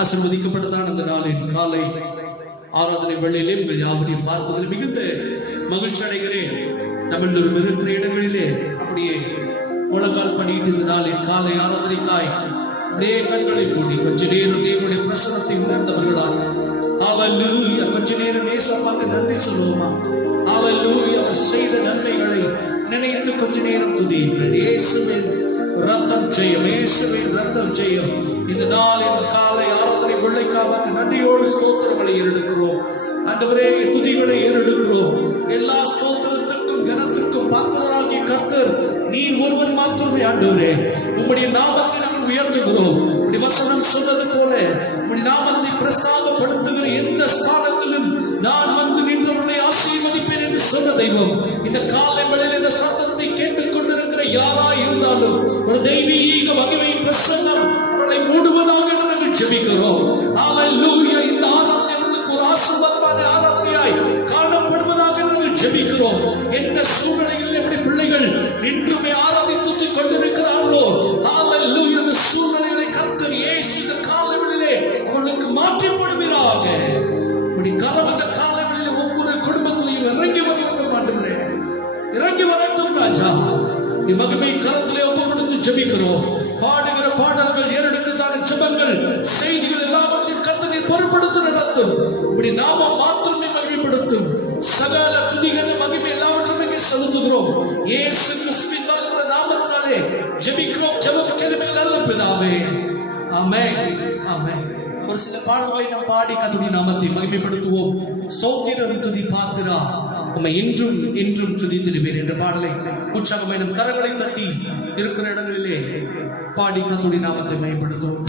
ஆசீர்வதிக்கப்பட்டதான அந்த நாளின் காலை ஆராதனை வேளையிலே உங்கள் யாவரையும் பார்ப்பதில் மிகுந்த மகிழ்ச்சி அடைகிறேன். நம்ம எல்லோரும் இருக்கிற இடங்களிலே அப்படியே முழங்கால் பண்ணிட்டு இந்த நாளின் காலை ஆராதனைக்காய் அப்படியே கண்களை மூடி கொஞ்ச நேரம் தேவனுடைய பிரசனத்தை உணர்ந்தவர்களால் ஹல்லேலூயா கொஞ்ச நேரம் ஏசப்பாவுக்கு நன்றி சொல்லுவோமா? ஹல்லேலூயா அவர் செய்த நன்மைகளை நினைத்து கொஞ்ச நேரம் துதியுங்கள். இயேசுவின் ரத்தம் ஜெயம், இயேசுவின் ரத்தம் ஜெயம். இந்த நாளின் காலை ஆராதனை வெள்ளைக்காக நன்றியோடு ஸ்தோத்திரங்களை ஏறெடுக்கிறோம். ஆண்டவரே துதிகளை ஏறெடுக்கிறோம். எல்லா ஸ்தோத்திரத்திற்கும் கனத்திற்கும் பாத்திரராகிய கர்த்தர் நீர் ஒருவர் மாத்திரமே ஆண்டவரே. உம்முடைய நாமத்தை நாங்கள் உயர்த்துகிறோம். உம்முடைய வசனம் சொன்னது போல உம்முடைய நாமத்தை பிரஸ்தாபப்படுத்துகிற எந்த ஸ்தானத்திலும் நான் வந்து நின்றவர்களை ஆசீர்வதிப்பேன் என்று சொன்ன தெய்வம் இந்த காலை வேளையில் இந்த சத்தத்தை கேட்டுக்கொண்டிருக்கிற யாரா இருந்தாலும் ஒரு தெய்வீக மகிமையின் பிரசன்னம் அவர்களை மூடுவதாக நாங்கள் ஜெபிக்கிறோம். ஹல்லேலூயா இந்த ஆராதனை உங்களுக்கு ஒரு ஆசீர்வாதமான ஆராதனையாய் காணப்படுவதாக நாங்கள் ஜெபிக்கிறோம். என்ன சூழ்நிலைகளில் எப்படி பிள்ளைகள் இன்றுமே ஆராதித்து கொண்டிருக்கிறார்களோ ஹல்லேலூயா இந்த சூழ்நிலைகளை கர்த்தர் இயேசு இந்த காலவெளியிலே அவர்களுக்கு மாற்றி போடுவீராக. இப்படி கரம் இந்த காலவெளியிலே ஒவ்வொரு குடும்பத்திலையும் இறங்கி வரட்டும் ஆண்டவரே, இறங்கி வரட்டும் ராஜா. நீ மகிமை கரத்திலே ஒப்பு கொடுத்து ஜெபிக்கிறோம். பாடுகிற பாடல்கள் ஏறெடுக்கிறதான ஜெபங்கள் செய்திகள் எல்லாவற்றையும் கர்த்தர் பொறுப்படுத்தி நடத்தும். இப்படி நாம மாத்திரமே மகிமைப்படுத்தும். சகல துதிகள் மகிமை எல்லாவற்றையும் செலுத்துகிறோம். இயேசு கிறிஸ்துவின் நாமத்தினாலே ஜெபிக்கிறோம். ஜெபம் கேளுங்கள் நல்ல பிதாவே. ஆமென், ஆமென். ஒரு சில பாடல்களை நாம் பாடி கர்த்தருடைய நாமத்தை மகிமைப்படுத்துவோம். ஸ்தோத்திரம் துதி பாத்திரா உம்மை என்றும் என்றும் துதித்திடுவேன் என்ற பாடலை உற்சாகமாய் நம் கரங்களை தட்டி இருக்கிற இடங்களிலே பாடி கர்த்தருடைய நாமத்தை மகிமைப்படுத்துவோம்.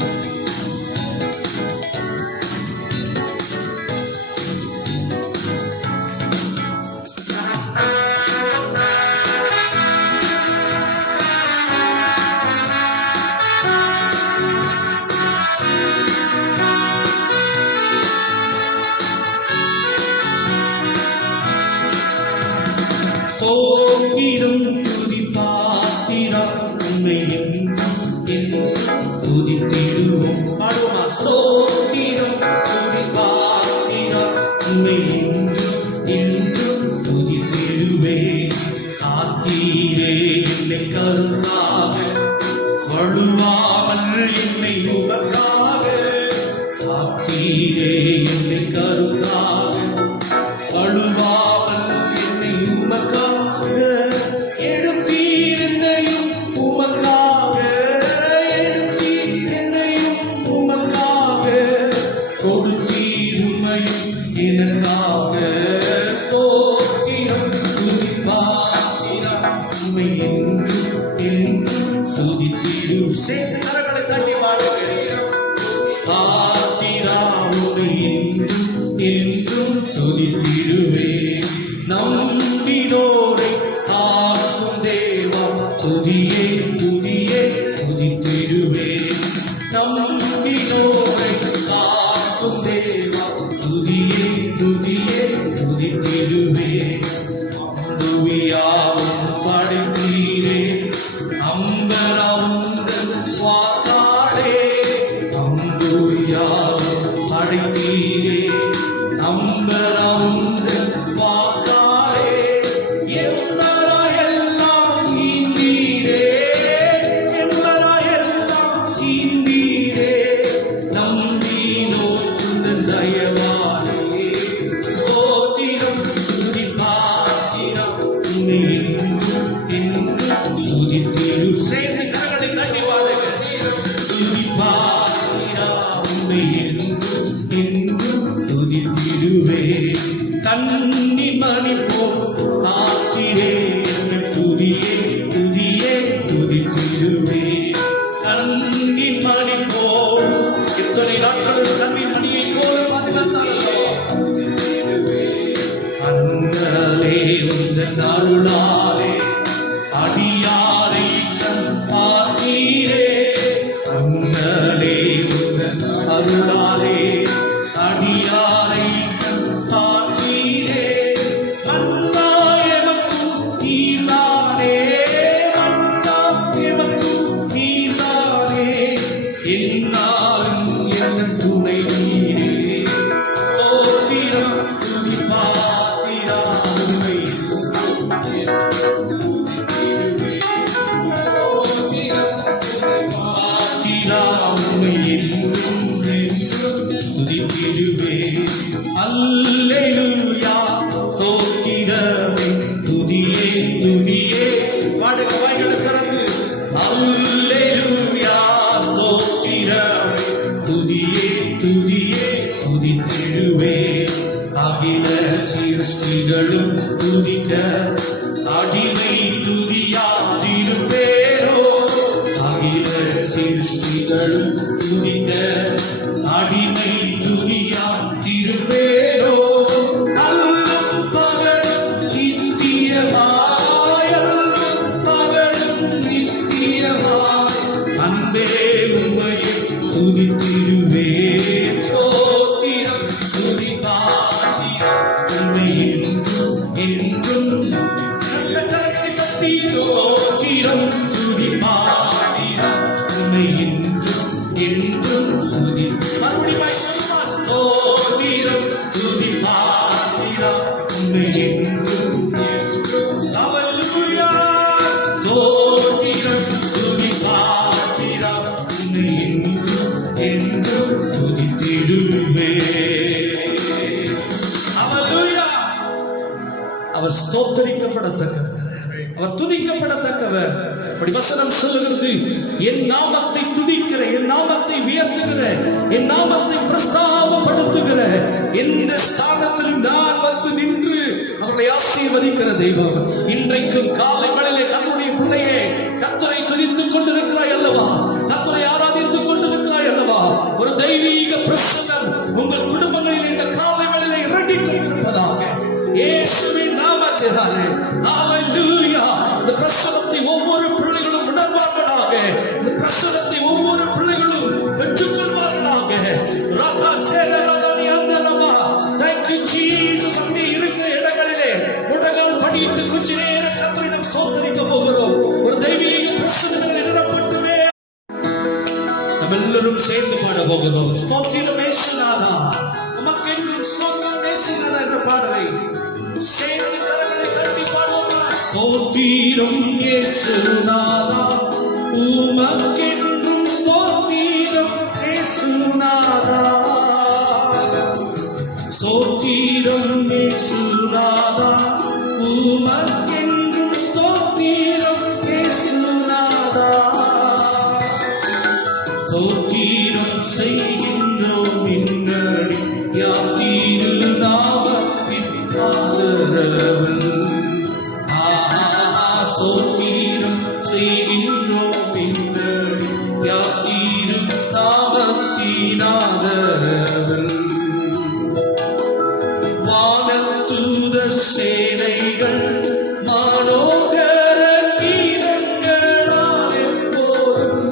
ஸ்தோத்திரம் துதி பாத்திரா உம்மை என்றும் என்றும் துதித்திடுவோம். பாடுவோமா? ஸ்தோத்திரம் துதி பாத்திரா உம்மை என்றும் என்றும் துதித்திடுவேன். காத்தீரே என்னை கருத்தாக வழுவாமல் என்னை உமக்காக. காத்தீரே என்னை கருத்தாக வழுவாமல் என்னை உமக்காக. எடுத்தீர் என்னையும் உமக்காக, எடுத்தீர் என்னையும் உமக்காக. கொடுத்தீர் உம்மையும் எனக்காக. ஸ்தோத்திரம் துதி பாத்திரா உம்மை என்றும் என்றும் துதித்திடும். சேர்ந்து கரங்களை தட்டி பாடுகிறேன். பாத்திரா உம்மை என்றும் என்றும் துதித்திடுவேன். நம்பினோரை காக்கும் தேவா துதியே துதியே துதித்திடுவேன். நம்பினோரை காக்கும் தேவா துதியே துதியே துதித்திடுவேன். அம்புவியாவும் படைத்தீரே அம்பராவுந்தன் வாக்காளே. அம்புவியாவும் படைத்தீரே அம்பராவுந்தன் வாக்காளே. என்பராயெல்லாம் ஈந்தீரே, என்பராயெல்லாம் ஈந்தீரே. நம்பினோ உந்தன் தயவாலே. ஸ்தோத்திரம் துதி பாத்திரா உம்மை என்றும் என்றும் துதித்திடு. சேர்ந்து கரங்களை தட்டி பாடுங்கள். துதி பாத்திரா உம்மை என்றும் என்றும் துதித்திடுவேன். கண்ணி மணி போல் காத்திரே என்னை துதியே துதியே துதித்திடுவேன். கண்ணி மணி போல் எத்தனை நாட்கள் கண்ணி மணியை போல பாதுகாத்தாரோ. அண்ணலே உந்தன் அருளாலே அடியாரை கண் பார்த்தீரே. அண்ணலே உந்தன் அருளாலே அடியாரை கண் பார்த்தீரே. அண்ணா எமக்கும் நீதானே, அண்ணா எமக்கும் நீதானே. என்னாலும் என் துணை நீரே. ஸ்தோத்திரம் துதி பாத்திரா உம்மை துதித்திடுவே. அல்லேலூயா ஸ்தோத்திரமே துதியே துதியே. பாடுங்க வாய்களை திறந்து. அல்லேலூயா ஸ்தோத்திரமே துதியே துதியே துதித்திடுவே. அகில சிருஷ்டிகளும் துதிக்க அடிமை துதியாதிருப்பேரோ. அகில சிருஷ்டிகளும் துதிக்க அடிமை துதியாதிருப்பேரோ. அல்லும் பகலும் நித்தியமாய், அல்லும் பகலும் நித்தியமாய் அன்பே உம்மையை துதித்திடுவேன். ஸ்தோத்திரம் துதி பாத்திரம் உம்மை என்றும் என்றும். ஸ்தோத்திரம் துதி பாத்திரம் உம்மை என்றும் என்றும் துதி. மறுபடியும் சொல்லுமா? ஸ்தோத்திரம் துதி பாத்திரம் உம்மை என்றும் என்றும். ஹல்லேலூயா ஸ்தோத்திரம் துதி பாத்திரம் உம்மை என்றும் என்றும் துதித்திடுவே. ஹல்லேலூயா. அவர் ஸ்தோத்தரிக்கப்படத்தக்கவர், அவர் துதிக்கப்படத்தக்கவர். அப்படி வசனம் சொல்லுகிறது, என் நாமத்தை துதிக்கிற, என் நாமத்தை உயர்த்துகிற, என் நாமத்தை பிரஸ்தாபப்படுத்துகிற எந்த ஸ்தானத்திலும் நான் வந்து நின்று அவர்களை ஆசீர்வதிக்கிற தெய்வம். இன்றைக்கும் காலை வேளையிலே கர்த்தருடைய பிள்ளையே, கர்த்தரை துதித்துக் கொண்டிருக்கிறாய் அல்லவா? கர்த்தரை ஆராதித்துக் கொண்டிருக்கிறாய் அல்லவா? ஒரு தெய்வீக பிரசன்னம் உங்கள் குடும்பங்களில் இந்த காலை வேளையிலே இறங்கிக் கொண்டிருப்பதாக இயேசுவின் நாமத்தினாலே. ஹல்லேலூயா. இந்த பிரசன்னத்தை ஒவ்வொரு பிள்ளைகளும் உணர்வார்களாக. இந்த பிரசன்னத்தை ஒவ்வொரு பிள்ளைகளும் பெற்றுக்கொள்வார்களாக. ரபா சேரரதனி அந்தரபா. Thank you Jesus. அங்கே இருக்கிற இடங்களிலே முடங்கால் படியிட்டு கொஞ்ச நேரம் கர்த்தரை நாம் ஸ்தோத்திரிக்க போகிறோம். ஒரு தெய்வீக பிரசன்னங்கள் நிரப்பட்டுமே நம்ம எல்லாரும் சேர்ந்து பாட போகிறோம். ஸ்தோத்திரம் இயேசுநாதா உமக்கு என்றும் ஸ்தோத்திரம் இயேசுநாதா என்ற பாடலை சேர்ந்து கரங்களை தட்டி பாடுவோம். ஸ்தோத்திரம் இயேசுநாதா உமக்கென்றும் ஸ்தோத்திரம் இயேசுநாதா. ஸ்தோத்திரம் இயேசுநாதா உமக்கென்றும் ஸ்தோத்திரம் இயேசுநாதா. ஸ்தோத்திரம் செய்கின்றோம் பின்னடி யாத்திரு நாமத்தின் ஆதரவு. ஸ்தோத்திரம் செய்கின்றோம் பின்னடி யாத்திரு நாமத்தின் ஆதரவு. வானதூதர் சேனைகள் மானோகர கீதங்களால் எப்போதும்.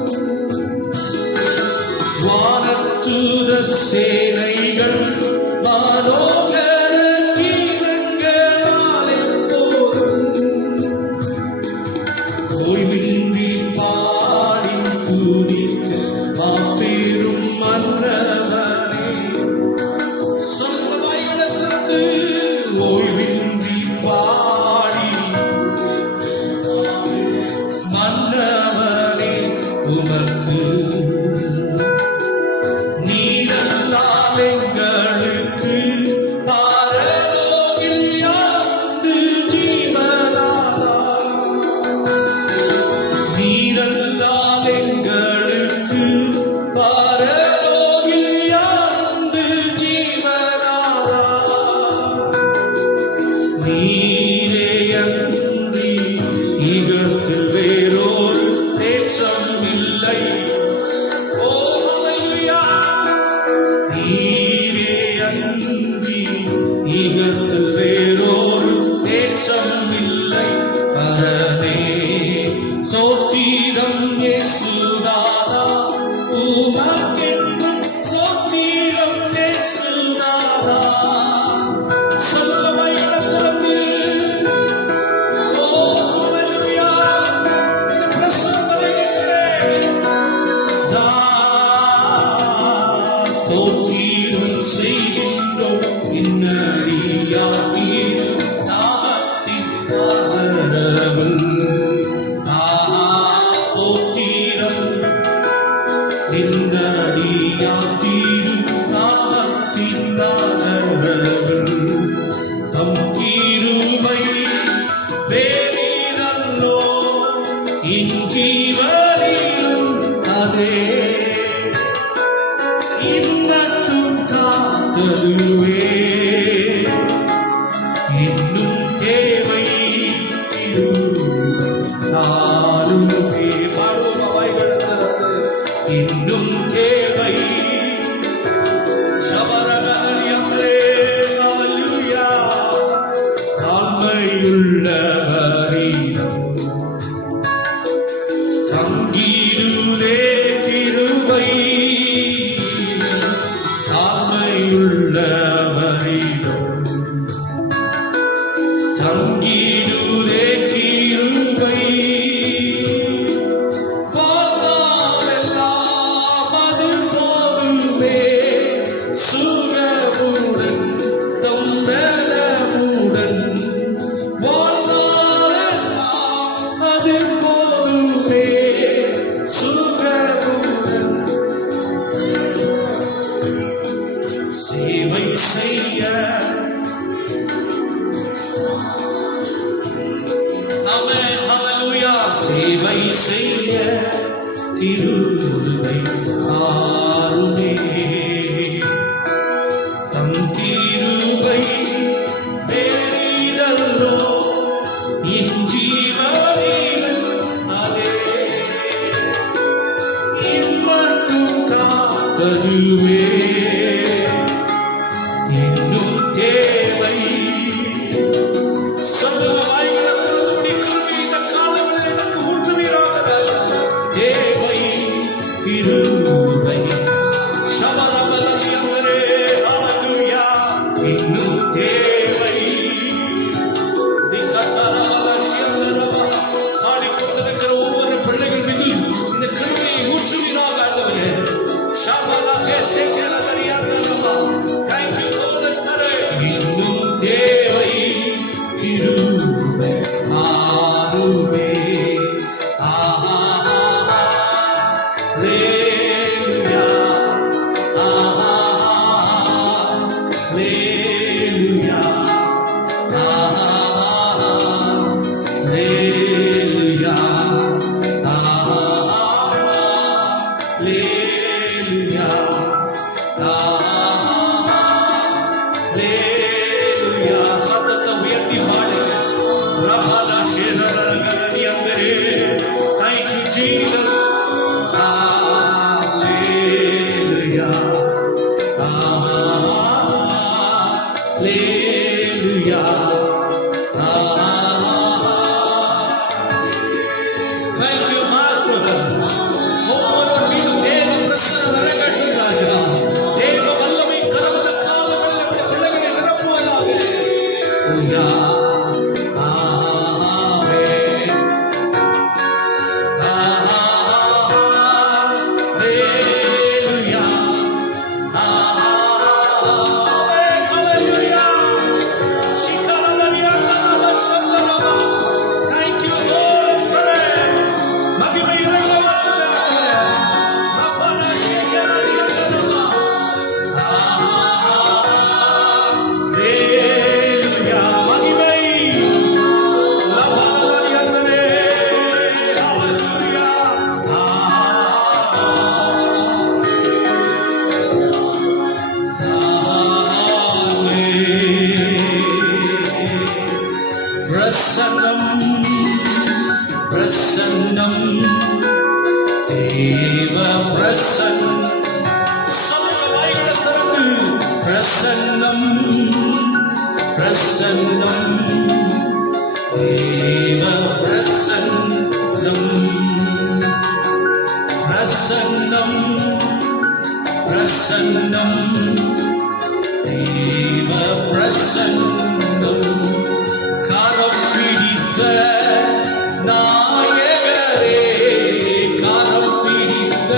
வானதூதர் சேனைகள் மானோகர கீதங்களால் எப்போதும் ஓய்வின்றி பாடி துதிக்க மாபெரும் மன்னவனே. சொல்ல வாய்களை திறந்து ஓய்வின்றி பாடி மன்னவனே உமக்கு நீரல்லா ஸ்தோத்திரம் செய்கின்றோம் இன்னடியாதீரும் நாமத்தின் ஆதரவில். ஸ்தோத்திரம் இன்னடியாதீரும் நாமத்தின் ஆதரவில். தம் கிருபை வேறிதல்லோ இன்ஜீவனிலும் அதே இன்னும் காத்ததுவே இன்னும் தேவை தாருமே பாடுபவைகள் இன்னும் தேவை சபரகலியங்களே ஹல்லேலூயா தாழ்மையுள்ளவரிடம் தங்கிடுதே கிருபை தாழ்மையுள்ளவரிடம் தங்கிடுதே கிருபை வாழ்நாளெல்லாம் அது போதுமே சுகமுடன் தொந்தரவுடன் வாழ்நாளெல்லாம் அது போதுமே சுகமுடன் சேவை செய்ய ஆமென் ஹல்லேலூயா சேவை செய்ய கிருபை தாருமே தம் கிருபை வேறிதல்லோ இன்ஜீவனிலும் அதே இன்னும் காத்ததுவே இன்னும் தேவை சொல்லுங்க வாய்களத்தோடு கிருபை இந்த காலங்களில் எனக்கு ஊற்றுவீராக தேவை கிருபை சபரபலனியவரே ஹல்லேலூயா இன்னும் தேவை நிகதரவலசியந்தரவா பாடிக்கொண்டிருக்கிற ஒவ்வொரு பிள்ளைகள் மீது இந்த கிருபையை ஊற்றுவீராக ஆண்டவரே ஷபலகே சேகரதரியாந்தரவா thank you Holy Spirit இன்னும் தேவை கிருபை தாருமே ஹல்லேலூயா ஹல்லேலூயா ஹல்லேலூயா ஹல்லேலூயா ஹல்லேலூயா சத்தத்தை உயர்த்தி பாடுங்க ரபல ஷேரகரகரனி அந்தரே thank you Jesus hallelujah hallelujah thank you master ஒவ்வொரு மீது தேவ பிரசன்னம் நிறைகட்டும் ராஜா தேவ வல்லமை கரந்த காலங்களில் நம்முடைய பிள்ளைகளை நிரப்புவதாக ஹல்லேலூயா ஆமென் ஹல்லேலூயா ஆமென் ஹல்லேலூயா சிகரதனியந்தரவா சல்லலவா thank you Holy Spirit மகிமை இறைவனுக்கு ரப்பன ஷேகரனியந்தரவா ஹல்லேலூயா மகிமை லபனதனியந்தரே ஹல்லேலூயா பிரசன்னம் பிரசன்னம் தேவ பிரசன்னம் சொல்லுங்க வாய்களை திறந்து பிரசன்னம் பிரசன்னம் தேவ பிரசன்னம் பிரசன்னம் பிரசன்னம் தேவ பிரசன்னம் கரம் பிடித்த நாயகரே கரம் பிடித்த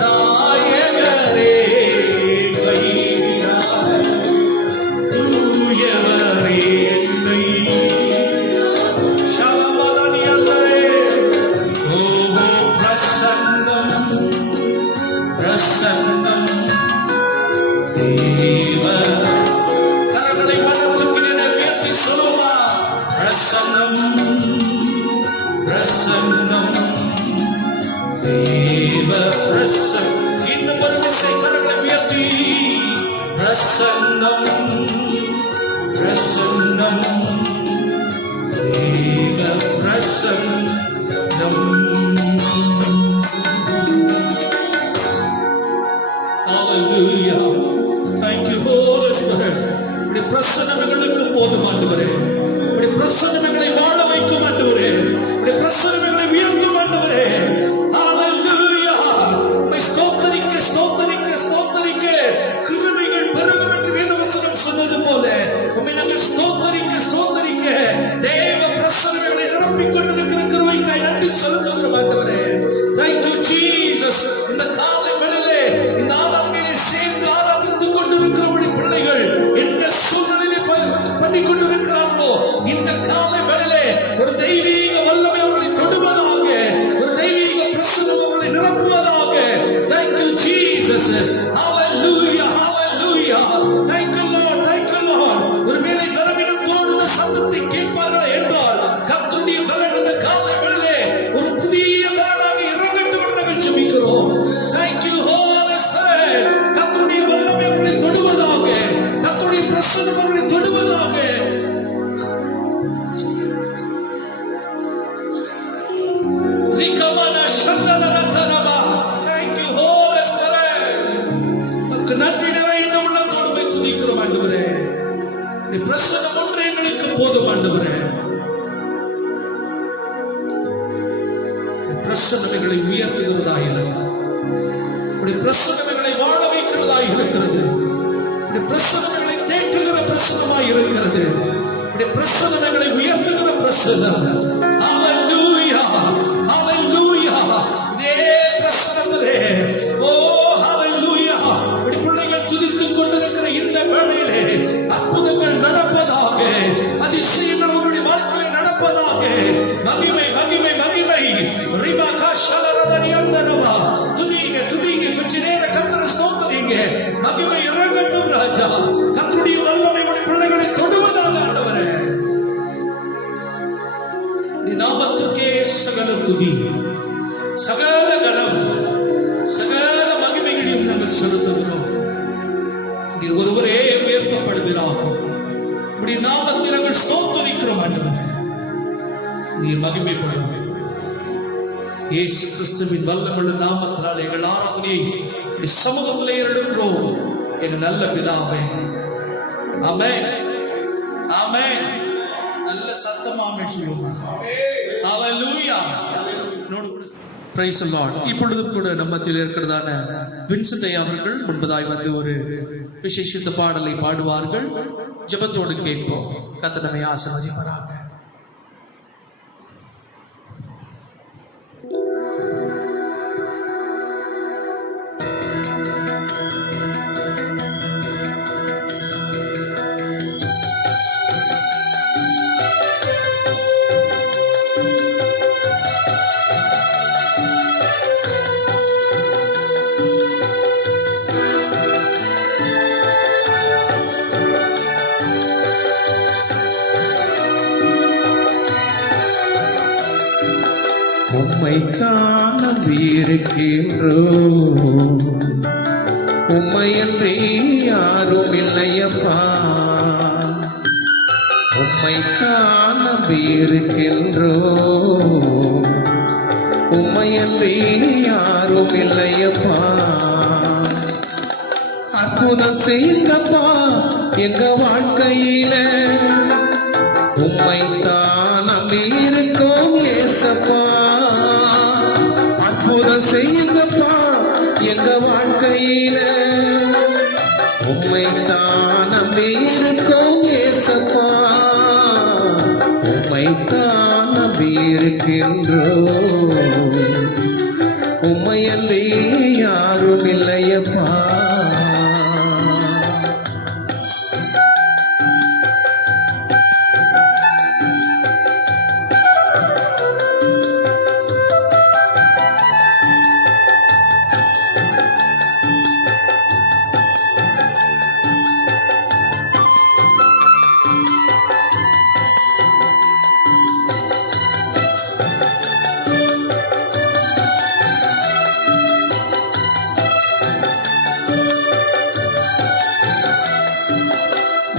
நாயகரே பிரசன்னம் தேவ கரங்களை மனத்துக்கு உயர்த்தி சொல்லுமா பிரசன்னம் பிரசன்னம் தேவ பிரசன்னம் இன்னும் ஒரு விசை கரங்களை உயர்த்தி பிரசன்னம் பிரசன்னம் தேவ பிரசன்னம் Hallelujah. Thank you, Holy Spirit. உம்முடைய பிரசன்னம் எங்களுக்கு போதும் ஆண்டவரே. உம்முடைய பிரசன்னம் எங்களை வாழ வைக்கும் ஆண்டவரே. உம்முடைய பிரசன்னம் எங்களை உயர்த்தும் ஆண்டவரே. Hallelujah. உம்மை ஸ்தோத்திரிக்க ஸ்தோத்திரிக்க ஸ்தோத்திரிக்க கிருபைகள் பெருகும் என்று வேதவசனம் சொன்னது போல உம்மை நாங்கள் ஸ்தோத்திரிக்க ஸ்தோத்திரிக்க தேவ பிரசன்னம் எங்களை நிரப்பிக் கொண்டிருக்கிற கிருபைக்காய் நன்றி செலுத்துகிறோம் ஆண்டவரே. Thank you, Jesus. இந்த காலை வேளையிலே இந்த ஆராதனையிலே சேர்ந்து ஆராதித்துக் கொண்டிருக்கிறவருடைய பிள்ளைகள் எந்த சூழ்நிலையிலே பண்ணி கொண்டிருக்கிறார்களோ இந்த காலை வேளையிலே ஒரு தெய்வீக வல்லமை அவர்களை தொடுவதாக, ஒரு தெய்வீக பிரசன்னம் அவர்களை நிரப்புவதாக. Thank you, Jesus. Hallelujah, hallelujah. Thank you, Lord, thank you, Lord. ஒருவேளை பலவீனத்தோடு இந்த சத்தத்தை கேட்பார்களா என்றால் கர்த்தருடைய பலன் இந்த காலை வேளையிலே ஒரு புதிய பலனாக இறங்கட்டும் என்று நாங்கள் ஜெபிக்கிறோம். Thank you, Holy Spirit. கர்த்தருடைய வல்லமை அவர்களை தொடுவதாக, கர்த்தருடைய பிரசன்னம் அவர்களை தொடுவதாக. ரிகவன சந்தனரதரபா. Thank you, Holy Spirit. உமக்கு நன்றி நிறைந்த உள்ளத்தோடு போய் துதிக்கிறோம் ஆண்டவரே. நீ பிரசன்னம் ஒன்றே எங்களுக்கு போதும் ஆண்டவரே. பிரசன்னம் எங்களை உயர்த்துகிறதாக இருக்கிறது. உடைய பிரசன்னம் எங்களை வாழ வைக்கிறதாக இருக்கிறது. உடைய பிரசன்னம் எங்களை தேற்றுகிற பிரசன்னமாய் இருக்கிறது. உடைய பிரசன்னம் எங்களை உயர்த்துகிற பிரசன்னம். ஹalleluya, ஹalleluya. இதே பிரசன்னத்திலே ஓ ஹalleluya உடைய பிள்ளைகள் துதித்துக் கொண்டிருக்கிற இந்த வேளையிலே அற்புதங்கள் நடப்பதாக, அதிசயங்கள் உங்களுடைய வாழ்க்கையில் நடப்பதாக. மகிமை மகிமை மகிமை. ரிபகா ஷலரதனி அந்தரவா. துதிங்க துதிங்க, கொஞ்ச நேரம் கர்த்தரை ஸ்தோத்திரிங்க. மகிமை இறங்கட்டும் ராஜா. கர்த்தருடைய வல்லமை உடைய பிள்ளைகளை தொடுவதாக ஆண்டவரே. நீ நாமத்துக்கே சகல துதி, சகல கனம், சகல மகிமைகளையும் நாங்கள் செலுத்துகிறோம். நீ ஒருவரே உயர்த்தப்படுகிறார். உடைய நாமத்தை நாங்கள் ஸ்தோத்திரிக்கிறோம் ஆண்டவரே. நீ மகிமைப்படும் இயேசு கிறிஸ்துவின் வல்லமையுள்ள நாமத்தினால் எங்கள் ஆராதனையை சமூகத்திலே எடுக்கிறோம் எங்கள் நல்ல பிதாவே. ஆமென், ஆமென். நல்ல சத்தமா ஆமென் சொல்லுங்க. ஹalleluya. நோடு கூட praise the Lord. இப்பொழுதும் கூட நம்ம மத்தியில் இருக்கிறதான வின்சென்ட் ஐயா அவர்கள் முன்பதாய் வந்து ஒரு விசேஷித்த பாடலை பாடுவார்கள். ஜெபத்தோடு கேட்போம். கர்த்தர் நம்மை ஆசீர்வதிப்பாராக. உம்மைத்தான் நம்பியிருக்கின்றோம், உம்மையன்றி யாரும் இல்லையப்பா. உம்மைத்தான் நம்பியிருக்கின்றோம், உம்மையன்றி யாரும் இல்லையப்பா. அற்புதம் செய்யுங்கப்பா எங்க வாழ்க்கையில, உம்மைத்தான் நம்பியிருக்கோம் ஏசப்பா. அற்புதம் செய்யுங்கப்பா எங்க வாழ்க்கையில, உம்மைத்தான் நம்பியிருக்கோம் ஏசப்பா. உம்மைத்தான் நம்பியிருக்கின்றோம், உம்மையன்றி யாரும் இல்லையப்பா.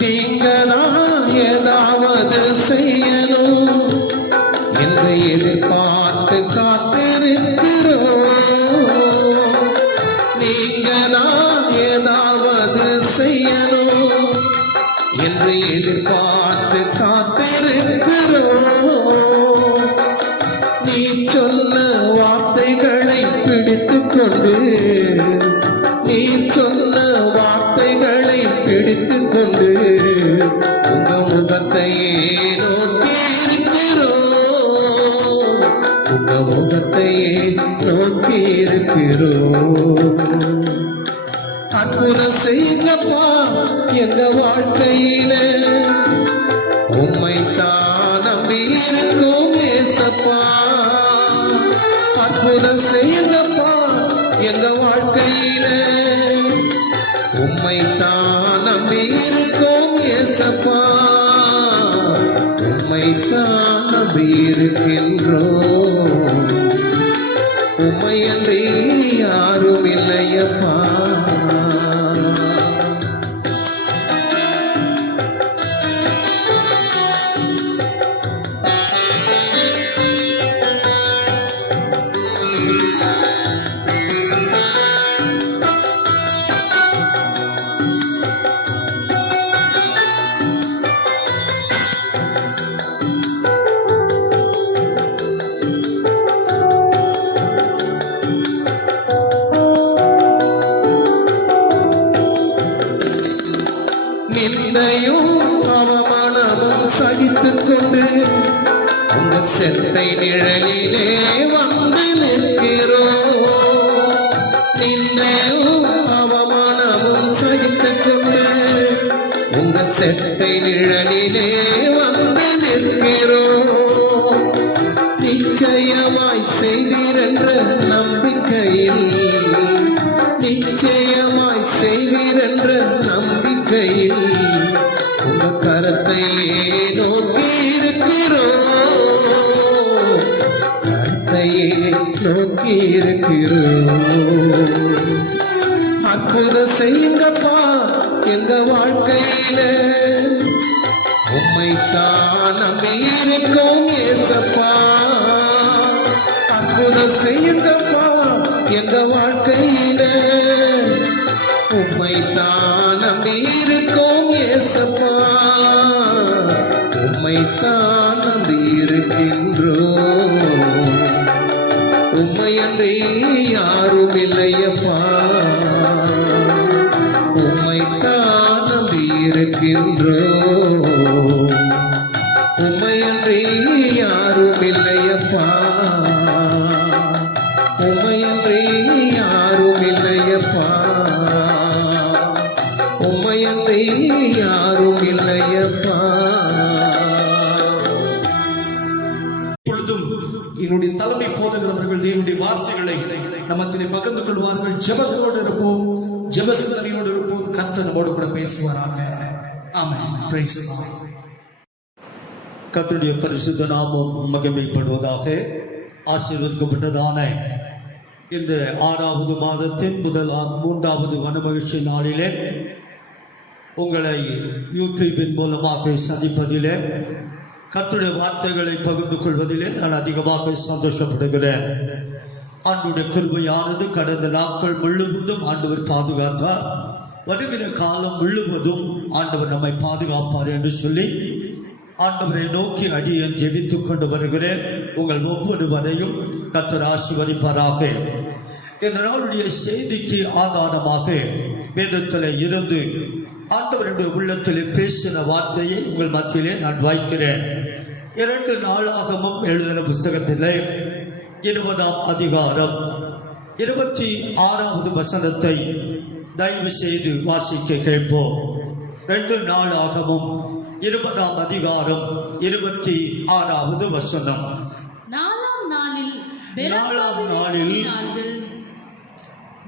நீங்க தான் ஏதாவது செய்யணும் என்று எதிர்பார்த்து காத்திருக்கிறோம். நீங்க தான் ஏதாவது செய்யணும் என்று எதிர்பார்த்து காத்திருக்கிறோம். நீ சொன்ன வார்த்தைகளை பிடித்துக் கொண்டு, நீ சொன்ன வார்த்தைகளை பிடித்துக் கொண்டு உங்க முகத்தையே நோக்கி இருக்கிறோம். உங்க முகத்தையே நோக்கி இருக்கிறோம். அற்புதம் செய்யுங்கப்பா எங்க வாழ்க்கையில, உம்மைத்தான் நம்பி இருக்கோம் ஏசப்பா. அற்புதம் செய்யுங்கப்பா எங்க வாழ்க்கையில, உம்மைத்தான் நம்பி இருக்கோம் ஏசப்பா. உம்மைத்தான் நம்பி இருக்கின்றோம். உம்மையன்றி யாரும் இல்லையப்பா. நிந்தையும் அவமானமும் சகித்துக் கொண்டு உங்க செத்தை நிழலிலே வந்து நிற்கிறோம். நிந்தையும் அவமானமும் சகித்துக் கொண்டு உங்க செத்தை நிழலிலே வந்து நிற்கிறோம். நிச்சயமாய் செய்வீரென்ற நம்பிக்கையில், நிச்சயமாய் செய்வீரென்ற நம்பிக்கையில் உங்க கரத்தையே நோக்கி இருக்கிறோம். கரத்தையே நோக்கி இருக்கிறோம். அற்புதம் செய்யுங்கப்பா எங்க வாழ்க்கையில, உம்மைத்தான் நம்பி இருக்கோம் ஏசப்பா. அற்புதம் செய்யுங்கப்பா எங்க வாழ்க்கையில, உம்மைத்தான் நம்பி இருக்கோம் ஏசப்பா. உம்மைத்தான் நம்பி இருக்கின்றோம். உம்மையன்றி யாரும் இல்லையப்பா. உம்மைத்தான் நம்பி இருக்கின்றோம். உம்மையன்றி யாரும் இல்லையப்பா. உம்மையன்றி யாரும் இல்லையப்பா. உம்மையன்றி யாரும் இல்லையப்பா. இப்பொழுதும் என்னுடைய தலைமை போதுகிறவர்கள் தேவனுடைய வார்த்தைகளை நம்மத்திலே பகிர்ந்து கொள்வார்கள். ஜெபத்தோடு இருப்போம், ஜெப சிந்தனையோடு இருப்போம். கர்த்தர் நம்மோடு கூட பேசுவாராக. ஆமென். Praise the Lord. கர்த்தருடைய பரிசுத்த நாமம் மகிமைப்படுவதாக. ஆசீர்வதிக்கப்பட்டதான இந்த 6வது மாதத்தின் முதல் 3வது வனமகிழ்ச்சி நாளிலே உங்களை யூடியூபின் மூலமாக சந்திப்பதிலே, கர்த்தருடைய வார்த்தைகளை பகிர்ந்து கொள்வதிலே நான் அதிகமாக சந்தோஷப்படுகிறேன். ஆண்டவருடைய கிருபையானது கடந்த நாட்கள் முழுவதும் ஆண்டவர் பாதுகாத்தார். வருகிற காலம் முழுவதும் ஆண்டவர் நம்மை பாதுகாப்பார் என்று சொல்லி ஆண்டவரை நோக்கி அடியேன் ஜெபித்துக் கொண்டு வருகிறேன். உங்கள் ஒவ்வொருவரையும் கர்த்தர் ஆசீர்வதிப்பாராக. இந்த நாளுடைய செய்திக்கு ஆதாரமாக வேதத்தில் இருந்து ஆண்டவருடைய உள்ளத்தில் பேசின வார்த்தையை உங்கள் மத்தியிலே நான் வைக்கிறேன். 2 நாளாகமும் எழுதின புஸ்தகத்திலே 20ஆம் அதிகாரம் 26வது வசனத்தை தயவு செய்து வாசிக்க கேட்போம். 2 நாளாகமும் 20ஆம் அதிகாரம் 26வது வசனம். 4ஆம் நாளில்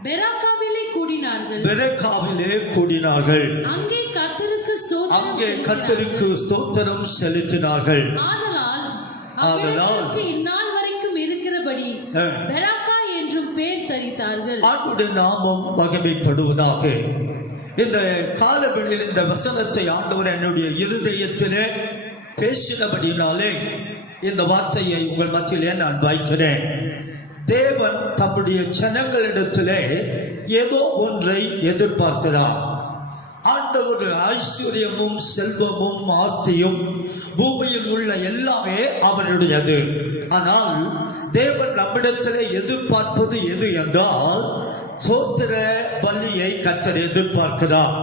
பெராக்காவிலே கூடினார்கள். அங்கே கர்த்தருக்கு ஸ்தோத்திரம் செலுத்தினார்கள். ஆதலால் இந்நாள் வரைக்கும் இருக்கிறபடி பெராக்கா என்றும் பேர் தரித்தார்கள். ஆண்டவருடைய நாமம் மகிமைப்படுவதாக. இந்த காலவெளியில் இந்த வசனத்தை ஆண்டவர் என்னுடைய இருதயத்திலே பேசினபடினாலே இந்த வார்த்தையை உங்கள் மத்தியிலே நான் வைக்கிறேன். தேவன் தம்முடைய ஜனங்களிடத்திலே ஏதோ ஒன்றை எதிர்பார்க்கிறார். ஆண்டவர் ஐஸ்வர்யமும் செல்வமும் ஆஸ்தியும் பூமியில் உள்ள எல்லாமே அவருடையது. ஆனால் தேவன் நம்மிடத்திலே எதிர்பார்ப்பது எது என்றால் ஸ்தோத்திர பலியை கர்த்தர் எதிர்பார்க்கிறார்.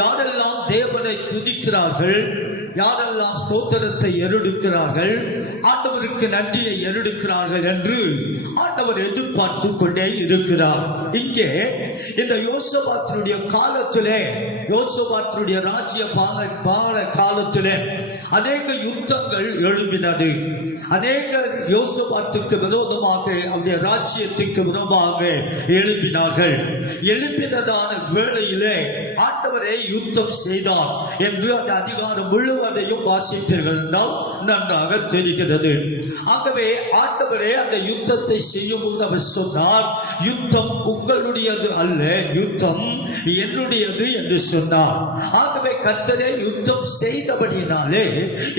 யாரெல்லாம் தேவனை துதிக்கிறார்கள், யாரெல்லாம் ஸ்தோத்திரத்தை ஏறெடுக்கிறார்கள், ஆண்டவருக்கு நன்றியை ஏறெடுக்கிறார்கள் என்று ஆண்டவர் எதிர்பார்த்து கொண்டே இருக்கிறார். இங்கே இந்த யோசபாத்தினுடைய காலத்திலே, யோசபாத்தினுடைய ராஜ்ய பார காலத்திலே அநேக யுத்தங்கள் எழும்பினது. அநேக யோசபாத்துக்கு விரோதமாக, அவருடைய ராஜ்யத்துக்கு விரோதமாக எழுப்பினார்கள். எழுப்பினதான வேளையிலே ஆண்டவரை யுத்தம் செய்தார் என்று அந்த அதிகாரம் முழுவதையும் வாசிப்பீர்கள் என்றால் நன்றாக தெரிகிறது. ஆகவே ஆண்டவரே அந்த யுத்தத்தை செய்யும் போது அவர் சொன்னார், யுத்தம் உங்களுடையது அல்ல, யுத்தம் என்னுடையது என்று சொன்னார். ஆகவே கர்த்தரே யுத்தம் செய்தபடினாலே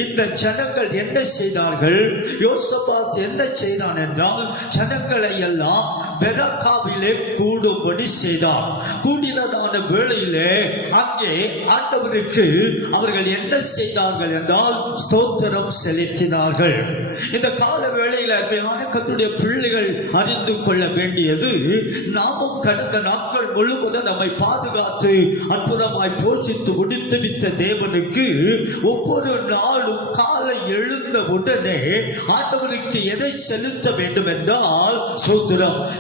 இந்த ஜனங்கள் என்ன செய்தார்கள்? யோசபாத் என்ன செய்தான் என்றால் ஜனங்களை எல்லாம் பெரக்காவிலே கூடும்படி செய்தார். கூடினதான வேளையிலே அங்கே ஆண்டவருக்கு அவர்கள் என்ன செய்தார்கள் என்றால் ஸ்தோத்திரம் செலுத்தினார்கள். இந்த கால வேளையில் அருமையான கர்த்தருடைய பிள்ளைகள் அறிந்து கொள்ள வேண்டியது, நாமும் கடந்த நாட்கள் முழுவதும் நம்மை பாதுகாத்து அற்புதமாய் போஷித்து முடித்துவித்த தேவனுக்கு ஒவ்வொரு நாளும் காலை எழுந்த உடனே ஆண்டவருக்கு எதை செலுத்த வேண்டும் என்றால்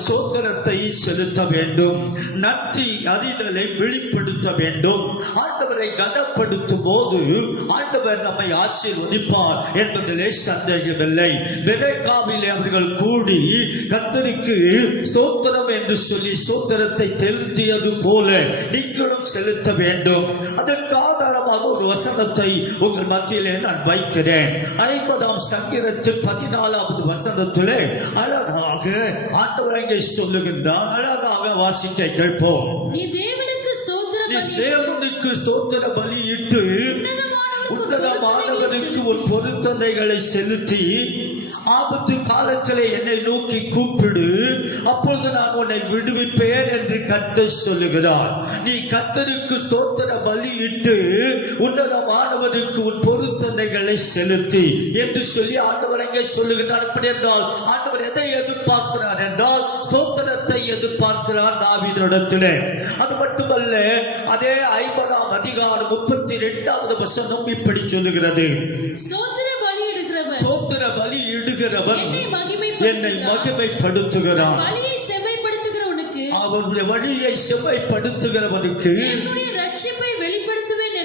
சோத்திரத்தை செலுத்த வேண்டும். நன்றி அறிதலை வெளிப்படுத்த வேண்டும். ஆண்டவரை கனப்படுத்தும் போது ஆண்டவர் நம்மை ஆசீர்வதிப்பார் என்பதிலே சந்தேகமில்லை. பெரேக்காவிலே அவர்கள் கூடி கர்த்தருக்கு ஸ்தோத்திரம் என்று சொல்லி ஸ்தோத்திரத்தை செலுத்தியது போல நீங்களும் செலுத்த வேண்டும். அதற்கு ஆதாரமாக ஒரு வசனத்தை உங்கள் மத்தியிலே நான் வைக்கிறேன். 50ஆம் சங்கீதத்தில் 14வது வசனத்திலே அழகாக ஆண்டவர் அங்கே சொல்லுகின்றார். அழகாக வாசிக்க கேட்போம். நீ தேவனுக்கு ஸ்தோத்திர பலியிட்டு உன்னதமானவனுக்கு ஒரு பொருத்தனைகளை செலுத்தி ஆபத்து காலத்திலே என்னை நோக்கி கூப்பிடு, அப்பொழுது நான் உன்னை விடுவிப்பேன் என்று கர்த்தர் சொல்லுகிறார். நீ கர்த்தருக்கு ஸ்தோத்திர பலியிட்டு உன்னதமானவனுக்கு உன் பொருத்தனைகளை செலுத்தி என்று சொல்லி ஆண்டவர் எங்கே சொல்லுகிறார். அப்படி என்றால் ஆண்டவர் எதை எதிர்பார்க்கிறார் என்றால் ஸ்தோத்திரத்தை எதிர்பார்க்கிறார் தாவீதிடத்திலே. அது மட்டுமல்ல, அதே 50ஆம் அதிகாரம் 32வது வசனம் இப்படி சொல்லுகிறது, ஸ்தோத்திர பலி இடுகிறவன் என்னை மகிமைப்படுத்துகிறான். அவருடைய வழியை செவ்வாய்ப்படுத்துகிறவனுக்கு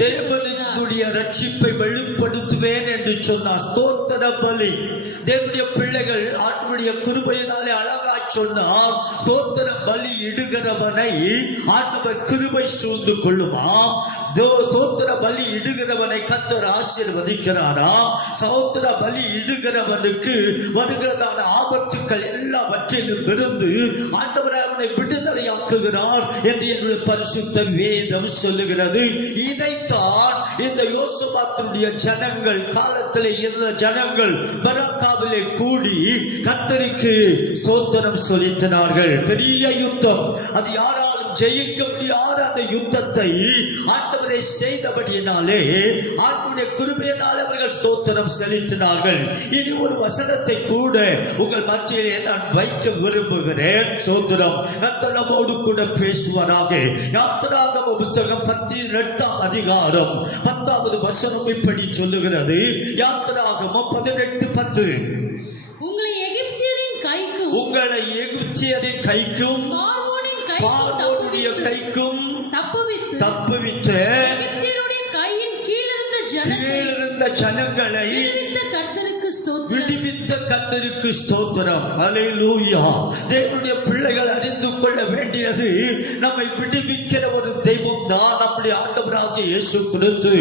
தேவனுடைய ரட்சிப்பை வெளிப்படுத்துவேன் என்று சொன்னார். ஸ்தோத்திர பலி. தேவனுடைய பிள்ளைகள் ஆண்டவருடைய கிருபையினாலே அழகாய் சொன்னார், ஸ்தோத்திர பலி இடுகிறவனை ஆண்டவர் கிருபை சூழ்ந்து கொள்ளுமாம். ஸ்தோத்திர பலி இடுகிறவனை கர்த்தர் ஆசீர்வதிக்கிறாரா? ஸ்தோத்திர பலி இடுகிறவனுக்கு வருகிறதான ஆபத்துக்கள் எல்லாவற்றிலும் இருந்து ஆண்டவர் அவனை விடுதலையாக்குகிறார் என்று என்னுடைய பரிசுத்த வேதம் சொல்லுகிறது. இதைத்தான் இந்த யோசபாத்தினுடைய ஜனங்கள் காலத்திலே இருந்த ஜனங்கள் பெரக்காவிலே கூடி கர்த்தருக்கு ஸ்தோத்திரம் செலுத்தினார்கள். பெரிய யுத்தம், அது யாராலும் ஜெயிக்க முடியாத அந்த யுத்தத்தை ஆண்டவரை செய்தபடியினாலே ஆண்டவருடைய கிருபையினாலே அவர்கள் ஸ்தோத்திரம் செலுத்தினார்கள். இனி ஒரு வசனத்தை கூட உங்கள் மத்தியிலே நான் வைக்க விரும்புகிறேன். ஸ்தோத்திரம். கர்த்தர் நம்மோடு கூட பேசுவாராக. யாத்திராகம புத்தகம் 18ஆம் அதிகாரம் 10வது வசனம் இப்படி சொல்லுகிறது. யாத்திராகமம் 18:10. உங்களை எகிப்தியரின் கைக்கும் பார்வோனுடைய கைக்கும் தப்புவித்த எகிப்தியருடைய கையின் கீழிருந்த ஜனங்களை விடுவித்த கர்த்தருக்கு ஸ்தோத்திரம். அல்லேலூயா. தேவனுடைய பிள்ளைகள் அறிந்து கொள்ள வேண்டியது, நம்மை விடுவிக்கிற ஒரு தெய்வம் தான் நம்முடைய ஆண்டவராகிய இயேசு கிறிஸ்து.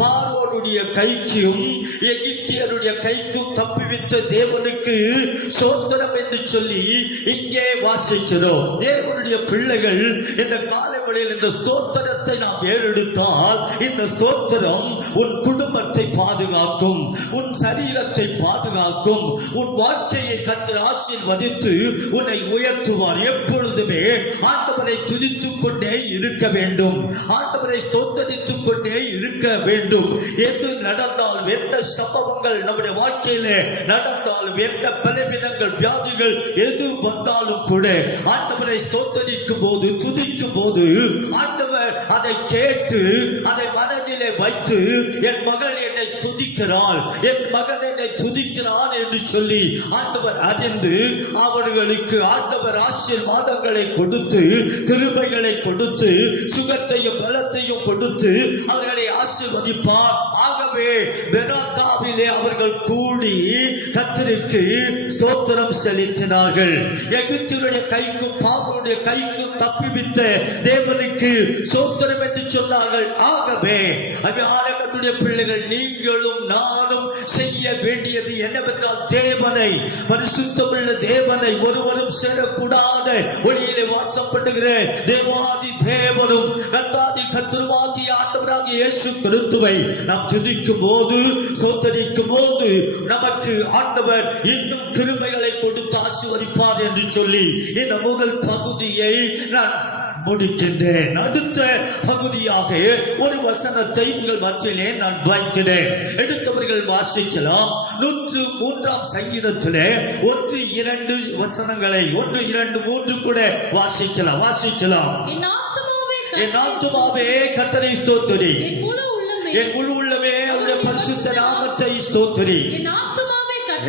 பார்வோனுடைய பார்வோனுடைய கைக்கும் எகிப்தியருடைய கைக்கும் தப்புவித்த தேவனுக்கு ஸ்தோத்திரம் என்று சொல்லி இங்கே வாசிக்கிறோம். தேவனுடைய பிள்ளைகள் இந்த காலைவெளியில் இந்த ஸ்தோத்திரத்தை நாம் ஏறெடுத்தால் இந்த ஸ்தோத்திரம் உன் குடும்பத்தை பாதுகாக்கும், உன் சரீரத்தை பாதுகாக்கும், உன் வாழ்க்கையை கர்த்தர் ஆசீர்வதித்து உன்னை உயர்த்துவார். எப்பொழுதுமே ஆண்டவரை துதித்துக் கொண்டே இருக்க வேண்டும், ஆண்டவரை ஸ்தோத்தரித்துக் கொண்டே இருக்க வேண்டும். எது நடந்தாலும், எந்த சம்பவங்கள் நம்முடைய வாழ்க்கையிலே நடந்தாலும், எந்த பலவீனங்கள் வியாதிகள் எது வந்தாலும் கூட ஆண்டவரை ஸ்தோத்தரிக்கும் போது, துதிக்கும் போது ஆண்டவர் அதை கேட்டு அதை மனதிலே வைத்து என் மகள் என்னை துதிக்கிறாள், என் மகன் என்னை துதிக்கிறான் என்று சொல்லி ஆண்டவர் அறிந்து அவர்களுக்கு ஆண்டவர் ஆசீர்வாதங்களை கொடுத்து, கிருபைகளை கொடுத்து, சுகத்தையும் பலத்தையும் கொடுத்து அவர்களை ஆசீர்வதிப்பார். ஆகவே பெராக்காவிலே அவர்கள் கூடி கர்த்தருக்கு ஸ்தோத்திரம் செலுத்தினார்கள். எகிப்தியருடைய கைக்கும் பார்வோனுடைய கைக்கும் தப்பிவித்த தேவனுக்கு ஸ்தோத்திரம் என்று சொன்னார்கள். ஆகவே கர்த்தருடைய பிள்ளைகள், நீங்களும் நானும் செய்ய வேண்டியது என்னவென்றால் தேவனை, பரிசுத்தமுள்ள தேவனை, ஒருவரும் சேரக்கூடாத ஒளியிலே வாசப்படுகிற தேவாதி தேவனும் கர்த்தாதி கர்த்தருமாகிய ஆண்டவராகிய இயேசு கிறிஸ்துவை நாம் துதிக்கும் போது, ஸ்தோத்தரிக்கும் போது நமக்கு ஆண்டவர் இன்னும் கிருபைகளை கொடுத்து ஆசீர்வதிப்பார் என்று சொல்லி இந்த முதல் பகுதியை நான் முடிக்கின்றேன். அடுத்த பகுதியாக ஒரு வசனத்தை உங்கள் மத்தியிலே நான் வைக்கிறேன். எடுத்தவர்கள் வாசிக்கலாம். 103 சங்கீதத்திலே 1, 2 வசனங்களை 1, 2, 3 கூட வாசிக்கலாம். என் ஆத்துமாவே கர்த்தரை ஸ்தோத்திரி, என் முழு உள்ளமே அவருடைய பரிசுத்த நாமத்தை ஸ்தோத்திரி.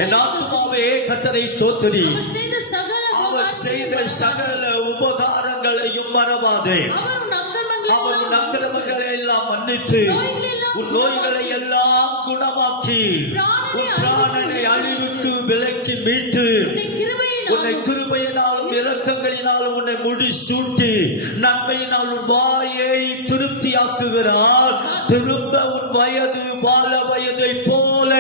என் ஆத்துமாவே கர்த்தரை ஸ்தோத்திரி, அவர் செய்த சகல உபகாரங்களையும் மறவாதே. அவர் உன் அக்கிரமங்களை எல்லாம் மன்னித்து உன் நோய்களை எல்லாம் குணமாக்கி உன் பிராணனை அழிவுக்கு விலக்கி மீட்டு உன்னை கிருபையினாலும் இரக்கங்களினாலும் உன்னை முடி சூட்டி நன்மையினால் உன் வாயை திருப்தியாக்குகிறார். திரும்ப உன் வயது பால வயதை போல